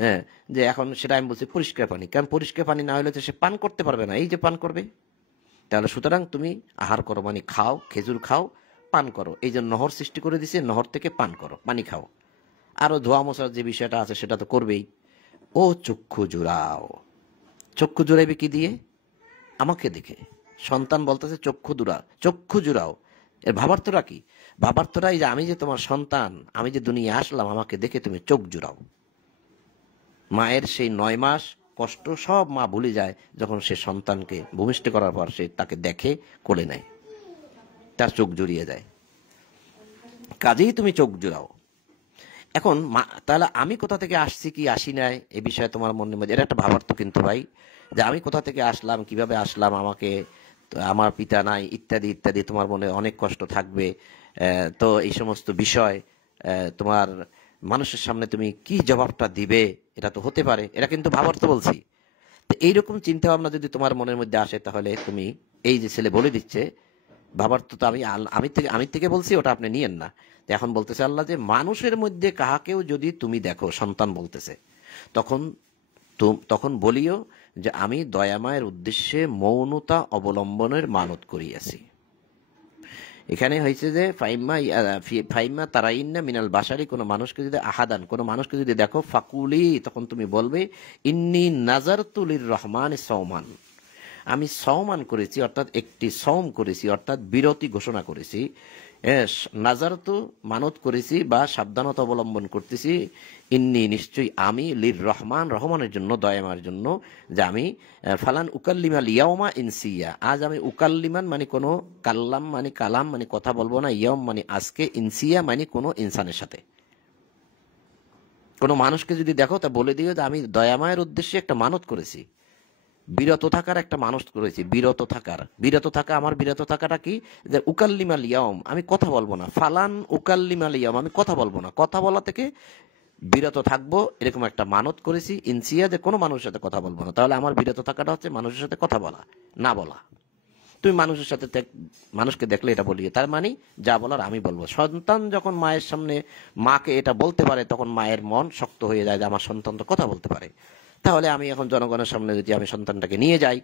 হ্যাঁ, যে এখন সেটা আমি বলছি পরিষ্কার পানি, কারণ পরিষ্কার পানি না হলে তো সে পান করতে পারবে না, এই যে পান করবে। তাহলে সুতরাং তুমি আহার করো মানে খাও, খেজুর খাও, পান করো। এই যে নহর সৃষ্টি করে দিছে, নহর থেকে পান করো, পানি খাও। আরো ধোয়া মোছার যে বিষয়টা আছে সেটা তো করবেই। ও চক্ষু জুড়াও, চক্ষু জুড়াইবে কি দিয়ে? আমাকে দেখে। সন্তান বলতেছে চক্ষু জুড়াও। এর ভাবার্থটা কি? ভাবার্থটা এই যে আমি যে তোমার সন্তান, আমি যে দুনিয়া আসলাম, আমাকে দেখে তুমি চোখ জুড়াও। মায়ের সেই 9 মাস কষ্ট সব মা ভুলে যায় যখন সে সন্তানকে ভূমিষ্ঠ করার পর সে তাকে দেখে, কোলে নেয়, তার চোখ জুড়িয়ে যায়। কাজেই তুমি চোখ জুড়াও। এখন তাহলে আমি কোথা থেকে আসছি কি আসি নাই এ বিষয়ে তোমার মনের মধ্যে, এটা একটা ভাবার্থ কিন্তু ভাই, যে আমি কোথা থেকে আসলাম, কিভাবে আসলাম, আমাকে আমার পিতা নাই, ইত্যাদি ইত্যাদি, তোমার মনে অনেক কষ্ট থাকবে। তো এই সমস্ত বিষয় তোমার মানুষের সামনে তুমি কি জবাবটা দিবে, এটা তো হতে পারে, এটা কিন্তু ভাবার্থ বলছি। তো এইরকম চিন্তা ভাবনা যদি তোমার মনের মধ্যে আসে, তাহলে তুমি, এই যে ছেলে বলে দিচ্ছে বাবার তো আমি থেকে বলছি, ওটা আপনি নিয়েন না। তো এখন বলতেছে আল্লাহ যে মানুষের মধ্যে কাহাকেও যদি তুমি দেখো, সন্তান বলতেছে, তখন তখন বলিও যে আমি দয়াময়ের উদ্দেশ্যে মৌনতা অবলম্বনের মানত করিয়াছি। এখানে হয়েছে যে ফাইমা তারাইন্না মিনাল বাসারি, কোনো মানুষকে যদি আহাদান, কোনো মানুষকে যদি দেখো, ফাকুলি, তখন তুমি বলবে ইন্নি নাজারতু লির-রহমান সওমান, আমি সওমান করেছি, অর্থাৎ একটি সওম করেছি, অর্থাৎ বিরতি ঘোষণা করেছি। নাজারতু মানত করেছি বা সাবধানতা অবলম্বন করতেছি, ইন্নি নিশ্চয়ই আমি, লির-রহমান রহমানের জন্য, দয়ামার জন্য, যে আমি ফালান উকাল্লিমাল ইয়াউমা ইনসিয়া, আজ আমি উকাল্লিমান মানে কোনো, কাল্লাম মানে কালাম মানে কথা বলবো না, ইয়াউম মানে আজকে, ইনসিয়া মানে কোনো ইনসানের সাথে। কোনো মানুষকে যদি দেখো তা বলে দিও যে আমি দয়াময়ের উদ্দেশ্যে একটা মানত করেছি, বিরত থাকার একটা মানুষ করেছি। বিরত থাকা, আমার বিরত থাকাটা কি, যে উকাল্লিমাল ইয়াউম, আমি কথা বলবো না, ফালান উকাল্লিমাল ইয়াউম, আমি কথা বলবো না, কথা বলা থেকে বিরত থাকবো, এরকম একটা মানত করেছি। ইনসিয়া, যে কোনো মানুষের সাথে কথা বলবো না। তাহলে আমার বিরত থাকাটা হচ্ছে মানুষের সাথে কথা বলা না বলা। তুমি মানুষের সাথে মানুষকে দেখলে এটা বলি, তার মানে যা বলার আমি বলবো। সন্তান যখন মায়ের সামনে মাকে এটা বলতে পারে, তখন মায়ের মন শক্ত হয়ে যায় যে আমার সন্তান তো কথা বলতে পারে। তাহলে আমি এখন জনগণের সামনে যদি আমি সন্তানটাকে নিয়ে যাই,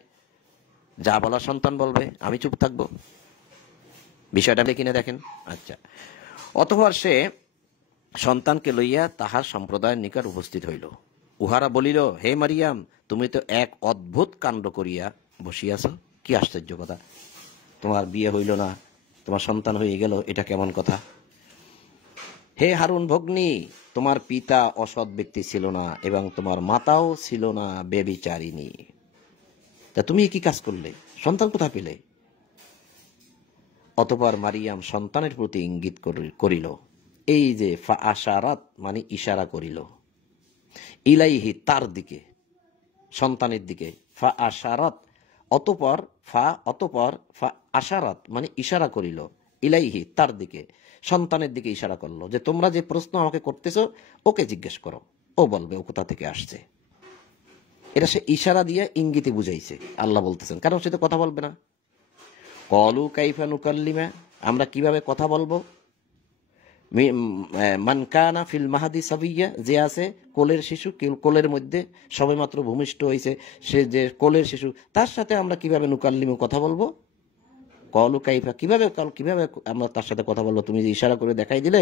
যা বলার সন্তান বলবে, আমি চুপ থাকবো। বিষয়টা কিনে দেখেন। আচ্ছা, অতঃপর সে সন্তানকে লইয়া তাহার সম্প্রদায়ের নিকট উপস্থিত হইল। উহারা বলিল, হে মারিয়াম, তুমি তো এক অদ্ভুত কাণ্ড করিয়া বসিয়াছ। কি আশ্চর্য কথা, তোমার বিয়ে হইল না, তোমার সন্তান হয়ে গেল, এটা কেমন কথা? হে হারুন ভগ্নী, তোমার পিতা অসৎ ব্যক্তি ছিল না এবং তোমার মাতাও ছিল না ব্যভিচারিণী। তা তুমি কি কাজ করলে? সন্তান কোথায় পেলে? অতঃপর মারিয়াম সন্তানের প্রতি ইঙ্গিত করিল। এই যে ফা আশারাত মানে ইশারা করিল, ইলাইহি তার দিকে, সন্তানের দিকে। ফা আশারাত, অতঃপর ফা আশারাত মানে ইশারা করিল, ইলাইহি তার দিকে, সন্তানের দিকে ইশারা করলো, যে তোমরা যে প্রশ্ন আমাকে করতেছ, ওকে জিজ্ঞেস করো, ও বলবে ও কোথা থেকে আসছে। এটা সে ইশারা দিয়ে ইঙ্গিতে বুঝাইছে, আল্লাহ বলতেছেন, কারণ সে তো কথা বলবে না। কলু কাইফা নুকাল্লিমা, আমরা কিভাবে কথা বলবো, মানকানা ফিল মাহাদি সাবিয়া, যে আছে কোলের শিশু, কোলের মধ্যে সবেমাত্র ভূমিষ্ঠ হয়েছে, সে যে কোলের শিশু, তার সাথে আমরা কিভাবে নুকাল্লিমু কথা বলবো? কলু কাইফা, কিভাবে আমরা তার সাথে কথা বলবো? তুমি যে ইশারা করে দেখাই দিলে,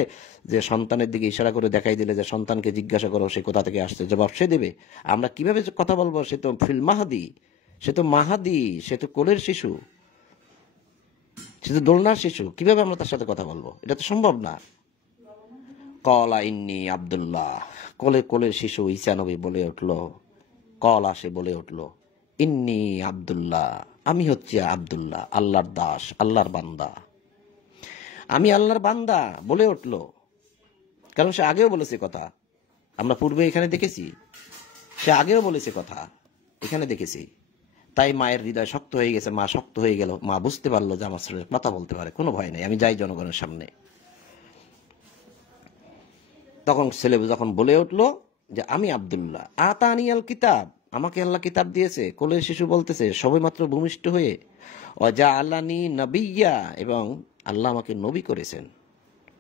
যে সন্তানের দিকে ইশারা করে দেখাই দিলে, যে সন্তানকে জিজ্ঞাসা করো সে কোথা থেকে আসছে, জবাব সে দেবে। আমরা কিভাবে কথা বলবো? সে তো ফিল মাহাদি, সে তো মাহাদি, সে তো কোলের শিশু, সে তো দোলনার শিশু, কিভাবে আমরা তার সাথে কথা বলবো? এটা তো সম্ভব না। কলা ইন্নি আব্দুল্লাহ, কোলের শিশু ঈসা নবী বলে উঠল, কলা সে বলে উঠল, ইন্নি আব্দুল্লাহ, আমি হচ্ছে আব্দুল্লাহ, আল্লাহর দাস, আল্লাহর বান্দা, আমি আল্লাহর বান্দা বলে উঠল। কারণ সে আগেও বলেছে কথা, আমরা পূর্বে এখানে দেখেছি, সে আগেও বলেছে কথা, এখানে দেখেছি। তাই মায়ের হৃদয় শক্ত হয়ে গেছে, মা শক্ত হয়ে গেল, মা বুঝতে পারলো যে আমার ছেলে কথা বলতে পারে, কোনো ভয় নেই, আমি যাই জনগণের সামনে। তখন ছেলে যখন বলে উঠলো যে আমি আব্দুল্লাহ, আতানিয়াল কিতাব, আমাকে আল্লাহ কিতাব দিয়েছে, কোলের শিশু বলতেছে সবেমাত্র ভূমিষ্ঠ হয়ে, অজা আল্লানি নবিয়া, এবং আল্লাহ আমাকে নবী করেছেন।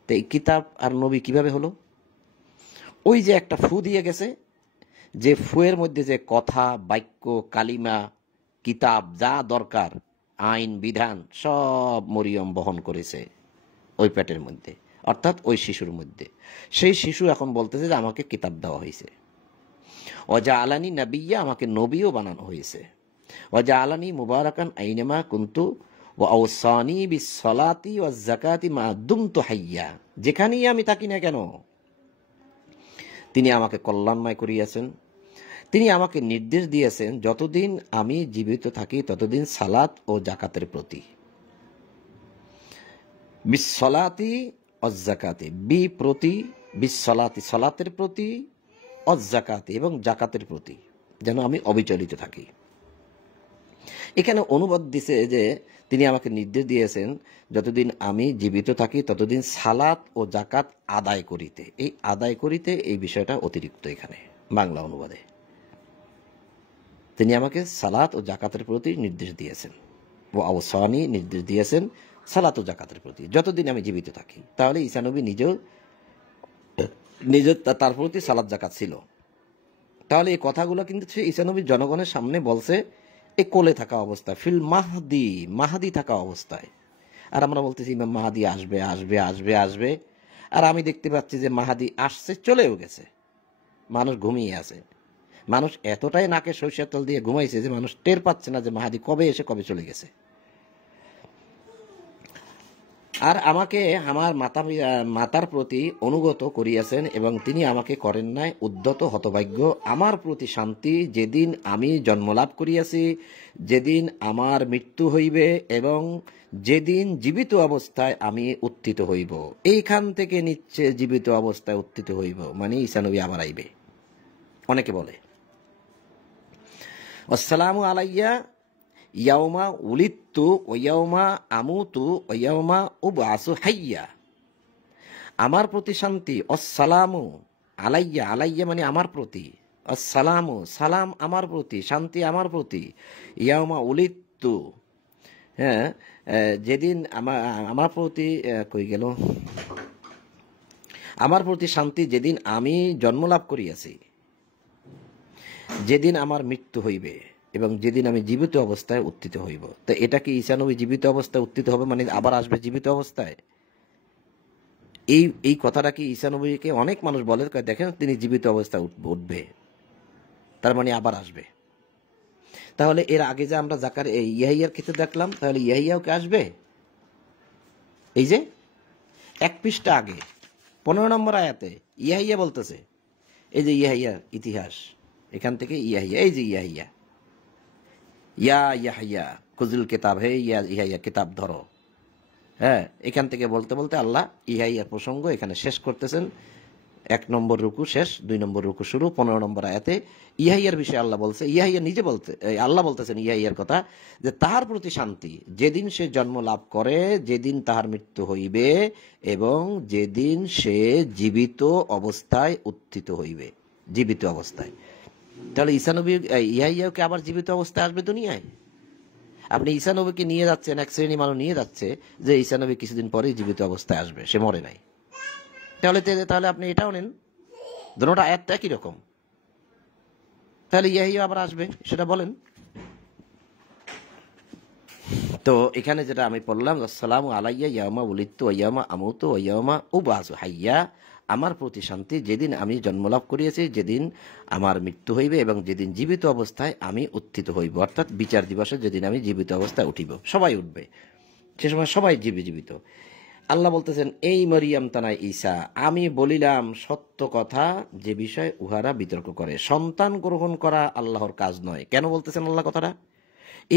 তো এই কিতাব আর নবী কিভাবে হলো? ওই যে একটা ফু দিয়ে গেছে, যে ফুয়ের মধ্যে যে কথা, বাক্য, কালিমা, কিতাব, যা দরকার, আইন বিধান, সব মরিয়ম বহন করেছে ওই পেটের মধ্যে, অর্থাৎ ওই শিশুর মধ্যে। সেই শিশু এখন বলতেছে যে আমাকে কিতাব দেওয়া হয়েছে। ওজা আলানি নাবিয়া, আমাকে নবীও বানানো হয়েছে। ওজা আলানি মুবারাকান আইনামা কুন্তু ও আওসানি বিসসালাতি ওয়াজ যাকাতি মা দুমতু হাইয়া, যেখানেই আমি থাকি না কেন তিনি আমাকে কল্যাণময় করিয়াছেন। তিনি আমাকে নির্দেশ দিয়েছেন যতদিন আমি জীবিত থাকি ততদিন সালাত ও জাকাতের প্রতি, বিসসালাতি ওয়াজ যাকাতি, প্রতি, বিসসালাতি সালাতের প্রতি, ওয়াজ যাকাতি এবং জাকাতের প্রতি যেন আমি অবিচলিত থাকি। এখানে অনুবাদ দিছে যে তিনি আমাকে নির্দেশ দিয়েছেন যতদিন আমি জীবিত থাকি ততদিন সালাত ও জাকাত আদায় করিতে। এই আদায় করিতে এই বিষয়টা অতিরিক্ত এখানে বাংলা অনুবাদে। তিনি আমাকে সালাত ও জাকাতের প্রতি নির্দেশ দিয়েছেন, ও আওসানি নির্দেশ দিয়েছেন সালাত ও জাকাতের প্রতি যতদিন আমি জীবিত থাকি। তাহলে ঈসা নবী নিজের তার প্রতি সালাত জাকাত ছিল। তাহলে এই কথাগুলো কিন্তু সে ঈসা নবী জনগণের সামনে বলছে এই কোলে থাকা অবস্থায়, ফিল মাহাদি থাকা অবস্থায়। আর আমরা বলতেছি ইমাম মাহাদি আসবে আসবে আসবে আসবে, আর আমি দেখতে পাচ্ছি যে মাহাদি আসছে, চলেও গেছে, মানুষ ঘুমিয়ে আছে। মানুষ এতটাই নাকে সরিষার তেল দিয়ে ঘুমাইছে যে মানুষ টের পাচ্ছে না যে মাহাদি কবে এসে কবে চলে গেছে। আর আমাকে আমার মাতার প্রতি অনুগত করিয়াছেন এবং তিনি আমাকে করেন নাই উদ্ধত হতভাগ্য। আমার প্রতি শান্তি যেদিন আমি জন্মলাভ করিয়াছি, যেদিন আমার মৃত্যু হইবে এবং যেদিন জীবিত অবস্থায় আমি উত্থিত হইব। এইখান থেকে নিচ্ছে জীবিত অবস্থায় উত্থিত হইব মানে ঈসা নবী আবার আইবে। অনেকে বলে আসসালামু আলাইয়া ইয়াউমা উলিদতু ওয়া ইয়াউমা আমুতু ওয়া ইয়াউমা উবআসু হাইয়া। আমার প্রতি শান্তি, আসসালামু আলাইয়া, আলাইয়া মানে আমার প্রতি, আসসালামু সালাম আমার প্রতি, শান্তি আমার প্রতি, ইয়াউমা উলিদতু, হ্যাঁ, যেদিন আমার প্রতি কই গেল, আমার প্রতি শান্তি যেদিন আমি জন্মলাভ করিয়াছি, যেদিন আমার মৃত্যু হইবে এবং যেদিন আমি জীবিত অবস্থায় উত্থিত হইব। তো এটা কি ঈসা নবী জীবিত অবস্থায় উত্থিত হবে মানে আবার আসবে জীবিত অবস্থায়? এই কথাটা কি ঈসা নবীকে অনেক মানুষ বলে, দেখেন তিনি জীবিত অবস্থায় উঠবে, তার মানে আবার আসবে। তাহলে এর আগে যে আমরা ইয়াহিয়ার ক্ষেত্রে দেখলাম, তাহলে ইয়াহিয়াও কি আসবে? এই যে এক পৃষ্ঠা আগে 15 নম্বর আয়াতে ইয়াহিয়া বলতেছে, এই যে ইয়াহিয়ার ইতিহাস, এখান থেকে ইয়াহিয়া, এই যে ইয়াহিয়া, ইয়াহিয়া কুজুল কিতাব, হে ইয়াহিয়া কিতাব ধরো। হ্যাঁ, এখান থেকে বলতে বলতে আল্লাহ ইয়াহিয়ার প্রসঙ্গ এখানে শেষ করতেছেন। 1 নম্বর রুকু শেষ, 2 নম্বর রুকু শুরু। 15 নম্বর আয়াতে ইয়াহিয়ার বিষয়ে আল্লাহ বলছে, ইয়াহিয়া নিজে বলতে, আল্লাহ বলতেছেন ইয়াহিয়ার কথা, যে তাহার প্রতি শান্তি যেদিন সে জন্ম লাভ করে, যেদিন তাহার মৃত্যু হইবে এবং যেদিন সে জীবিত অবস্থায় উত্থিত হইবে, জীবিত অবস্থায়। তাহলে ঈসা নবী ইয়াহিয়াকে আবার জীবিত অবস্থায় আসবে দুনিয়ায়। আপনি ঈসা নবীকে নিয়ে যাচ্ছেন, এক শ্রেণী মানুষ নিয়ে যাচ্ছে যে ঈসা নবী কিছুদিন পরেই জীবিত অবস্থায় আসবে, সে মরে নাই। তাহলে আপনি এটাও নেন, দুটোটা আয়াতটা একই রকম। তাহলে ইয়াহিয়া আবার আসবে সেটা বলেন। তো এখানে যেটা আমি পড়লাম, আসসালামু আলাইয়া ইয়াউমা উলিদতু ওয়া ইয়াউমা আমুতু ওয়া ইয়াউমা উবআসু হাইয়া, আমার প্রতি শান্তি যেদিন আমি জন্মলাভ করিয়াছি, যেদিন আমার মৃত্যু হইবে এবং যেদিন জীবিত অবস্থায় আমি উত্থিত হইব, অর্থাৎ বিচার দিবসে যেদিন আমি জীবিত অবস্থায় উঠিব। সবাই উঠবে, সে সময় সবাই জীবিত। আল্লাহ বলতেছেন, এই মরিয়াম তানায় ঈসা, আমি বলিলাম সত্য কথা যে বিষয়ে উহারা বিতর্ক করে। সন্তান গ্রহণ করা আল্লাহর কাজ নয়। কেন বলতেছেন আল্লাহ কথাটা?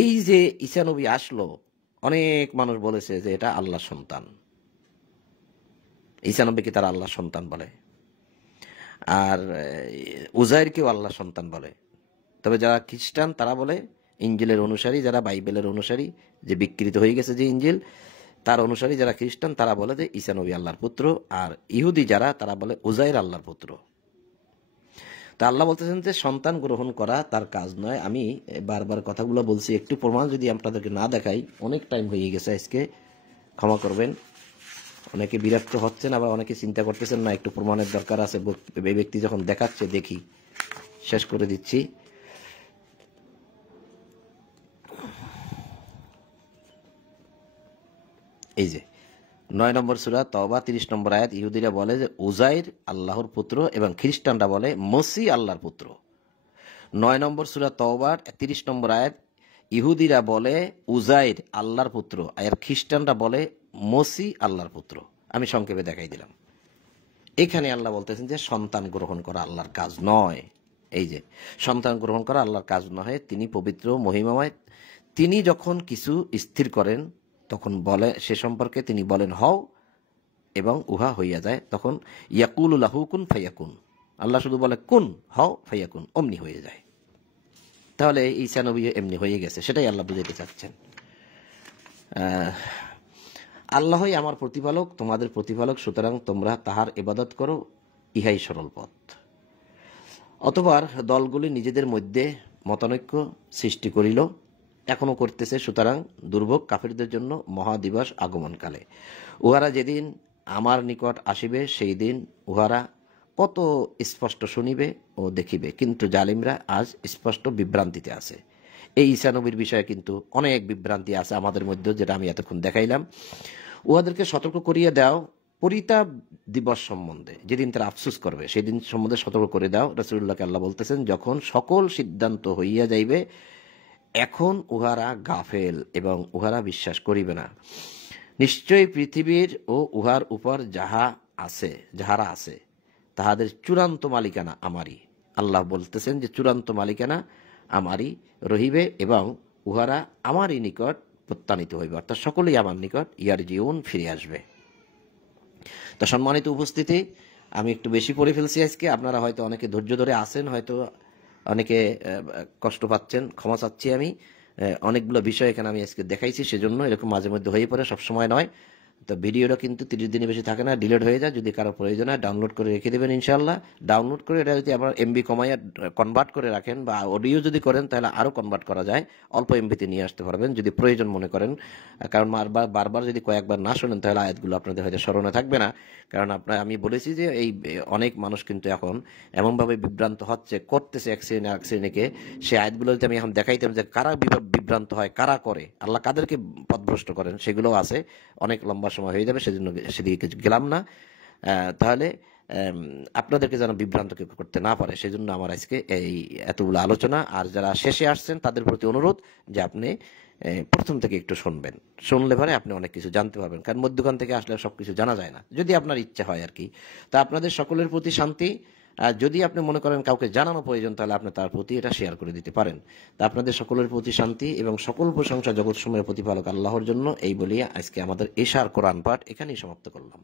এই যে ঈসা নবী আসলো, অনেক মানুষ বলেছে যে এটা আল্লাহর সন্তান, ঈসা নবীকে তারা আল্লাহর সন্তান বলে, আর উজাইরকেও আল্লাহর সন্তান বলে। তবে যারা খ্রিস্টান তারা বলে, ইঞ্জিলের অনুসারী যারা, বাইবেলের অনুসারী, যে বিকৃত হয়ে গেছে যে ইঞ্জিল, তার অনুসারী যারা খ্রিস্টান তারা বলে যে ঈসা নবী আল্লাহর পুত্র, আর ইহুদি যারা তারা বলে উজাইর আল্লাহর পুত্র। তা আল্লাহ বলতেছেন যে সন্তান গ্রহণ করা তার কাজ নয়। আমি বারবার কথাগুলো বলছি, একটু প্রমাণ যদি আপনাদেরকে না দেখাই, অনেক টাইম হয়ে গেছে আজকে, ক্ষমা করবেন। অনেকে বিরক্ত হচ্ছেন, আবার অনেকে চিন্তা করতেছেন না একটু প্রমাণের দরকার আছে, ব্যক্তি যখন দেখাচ্ছে দেখি, শেষ করে দিচ্ছি। এই যে 9 নম্বর সূরা তওবা 30 নম্বর আয়াত, ইহুদিরা বলে যে উজাইর আল্লাহর পুত্র এবং খ্রিস্টানরা বলে মসিহ আল্লাহর পুত্র। 9 নম্বর সূরা তওবার 30 নম্বর আয়াত, ইহুদিরা বলে উজাইর আল্লাহর পুত্র আর খ্রিস্টানরা বলে মসিহ আল্লাহর পুত্র। আমি সংক্ষেপে দেখাই দিলাম। এখানে আল্লাহ বলতেছেন যে সন্তান গ্রহণ করা আল্লাহর কাজ নয়। এই যে সন্তান গ্রহণ করা আল্লাহর কাজ নয়, তিনি পবিত্র মহিমাময়। তিনি যখন কিছু স্থির করেন তখন বলে, সে সম্পর্কে তিনি বলেন হও এবং উহা হইয়া যায়, তখন ইয়াকুলু লাহু কুন ফায়াকুন। আল্লাহ শুধু বলে কুন, হও, ফায়াকুন, অমনি হয়ে যায়। তাহলে ঈসা নবী এমনি হয়ে গেছে, সেটাই আল্লাহ বুঝাইতে চাচ্ছেন। আল্লাহই আমার প্রতিপালক, তোমাদের প্রতিপালক, সুতরাং তোমরা তাহার ইবাদত করো, ইহাই সরল পথ। অতঃপর দলগুলি নিজেদের মধ্যে মতানৈক্য সৃষ্টি করিল এখনো করতেছে। সুতরাং দুর্ভোগ কাফিরদের জন্য মহাদিবস আগমনকালে। উহারা যেদিন আমার নিকট আসিবে সেই দিন উহারা কত স্পষ্ট শুনিবে ও দেখিবে, কিন্তু জালিমরা আজ স্পষ্ট বিভ্রান্তিতে আছে। এই ঈসা নবীর বিষয়ে কিন্তু অনেক বিভ্রান্তি আছে আমাদের মধ্যে, যেটা আমি এতক্ষণ দেখাইলাম। উহাদেরকে সতর্ক করিয়ে দাও পরিতাপ দিবস সম্বন্ধে, যেদিন তারা আফসুস করবে সেই দিন সম্বন্ধে সতর্ক করে দাও। রাসূলুল্লাহকে আল্লাহ বলতেছেন, যখন সকল সিদ্ধান্ত হইয়া যাইবে, এখন উহারা গাফেল এবং উহারা বিশ্বাস করিবে না। নিশ্চয়ই পৃথিবীর ও উহার উপর যাহারা আছে তাহাদের চূড়ান্ত মালিকানা আমারই। আল্লাহ বলতেছেন যে চূড়ান্ত মালিকানা আমারই রহিবে এবং উহারা আমারই নিকট প্রত্যানিত হইবে, অর্থাৎ সকলেই আমার নিকট ইয়ারজিউন ফিরে আসবে। তো সম্মানিত উপস্থিতি, আমি একটু বেশি পড়ে ফেলছি আজকে। আপনারা হয়তো অনেকে ধৈর্য ধরে আছেন, হয়তো অনেকে কষ্ট পাচ্ছেন, ক্ষমা চাচ্ছি আমি। অনেকগুলো বিষয় এখানে আমি আজকে দেখাইছি, সেজন্য এরকম মাঝে মধ্যে হয়ে পড়ে, সবসময় নয়। তো ভিডিওটা কিন্তু 30 দিনের বেশি থাকে না, ডিলিট হয়ে যায়। যদি কারো প্রয়োজন হয় ডাউনলোড করে রেখে দেবেন ইনশাল্লাহ। ডাউনলোড করে এটা যদি আবার এমবি কমাইয়া কনভার্ট করে রাখেন বা অডিও যদি করেন, তাহলে আরও কনভার্ট করা যায়, অল্প এমবিতে নিয়ে আসতে পারবেন যদি প্রয়োজন মনে করেন। কারণ বারবার যদি কয়েকবার না শোনেন, তাহলে আয়াতগুলো আপনাদের হয়তো স্মরণে থাকবে না। কারণ আমি বলেছি যে এই অনেক মানুষ কিন্তু এখন এমনভাবে বিভ্রান্ত হচ্ছে, করতেছে এক শ্রেণী এক শ্রেণীকে। সে আয়াতগুলো যদি আমি এখন দেখাইতাম যে কারা বিভ্রান্ত হয়, কারা করে, আল্লাহ কাদেরকে পথভ্রষ্ট করেন, সেগুলোও আছে। অনেক লম্বা সময় হয়ে যাবে, সেজন্য সেদিকে কিছু গেলাম না। তাহলে আপনাদেরকে যেন বিভ্রান্ত করতে না পারে, সেজন্য আমার আজকে এই এতগুলো আলোচনা। আর যারা শেষে আসছেন তাদের প্রতি অনুরোধ যে আপনি প্রথম থেকে একটু শুনবেন, শুনলে পরে আপনি অনেক কিছু জানতে পারবেন। কারণ মধ্যখান থেকে আসলে সবকিছু জানা যায় না, যদি আপনার ইচ্ছা হয় আর কি। তা আপনাদের সকলের প্রতি শান্তি। যদি আপনি মনে করেন কাউকে জানানো প্রয়োজন, তাহলে আপনি তার প্রতি এটা শেয়ার করে দিতে পারেন। তা আপনাদের সকলের প্রতি শান্তি এবং সকল প্রশংসা জগৎ সমূহের প্রতিপালক আল্লাহর জন্য। এই বলিয়া আজকে আমাদের এশার কোরআন পাঠ এখানেই সমাপ্ত করলাম।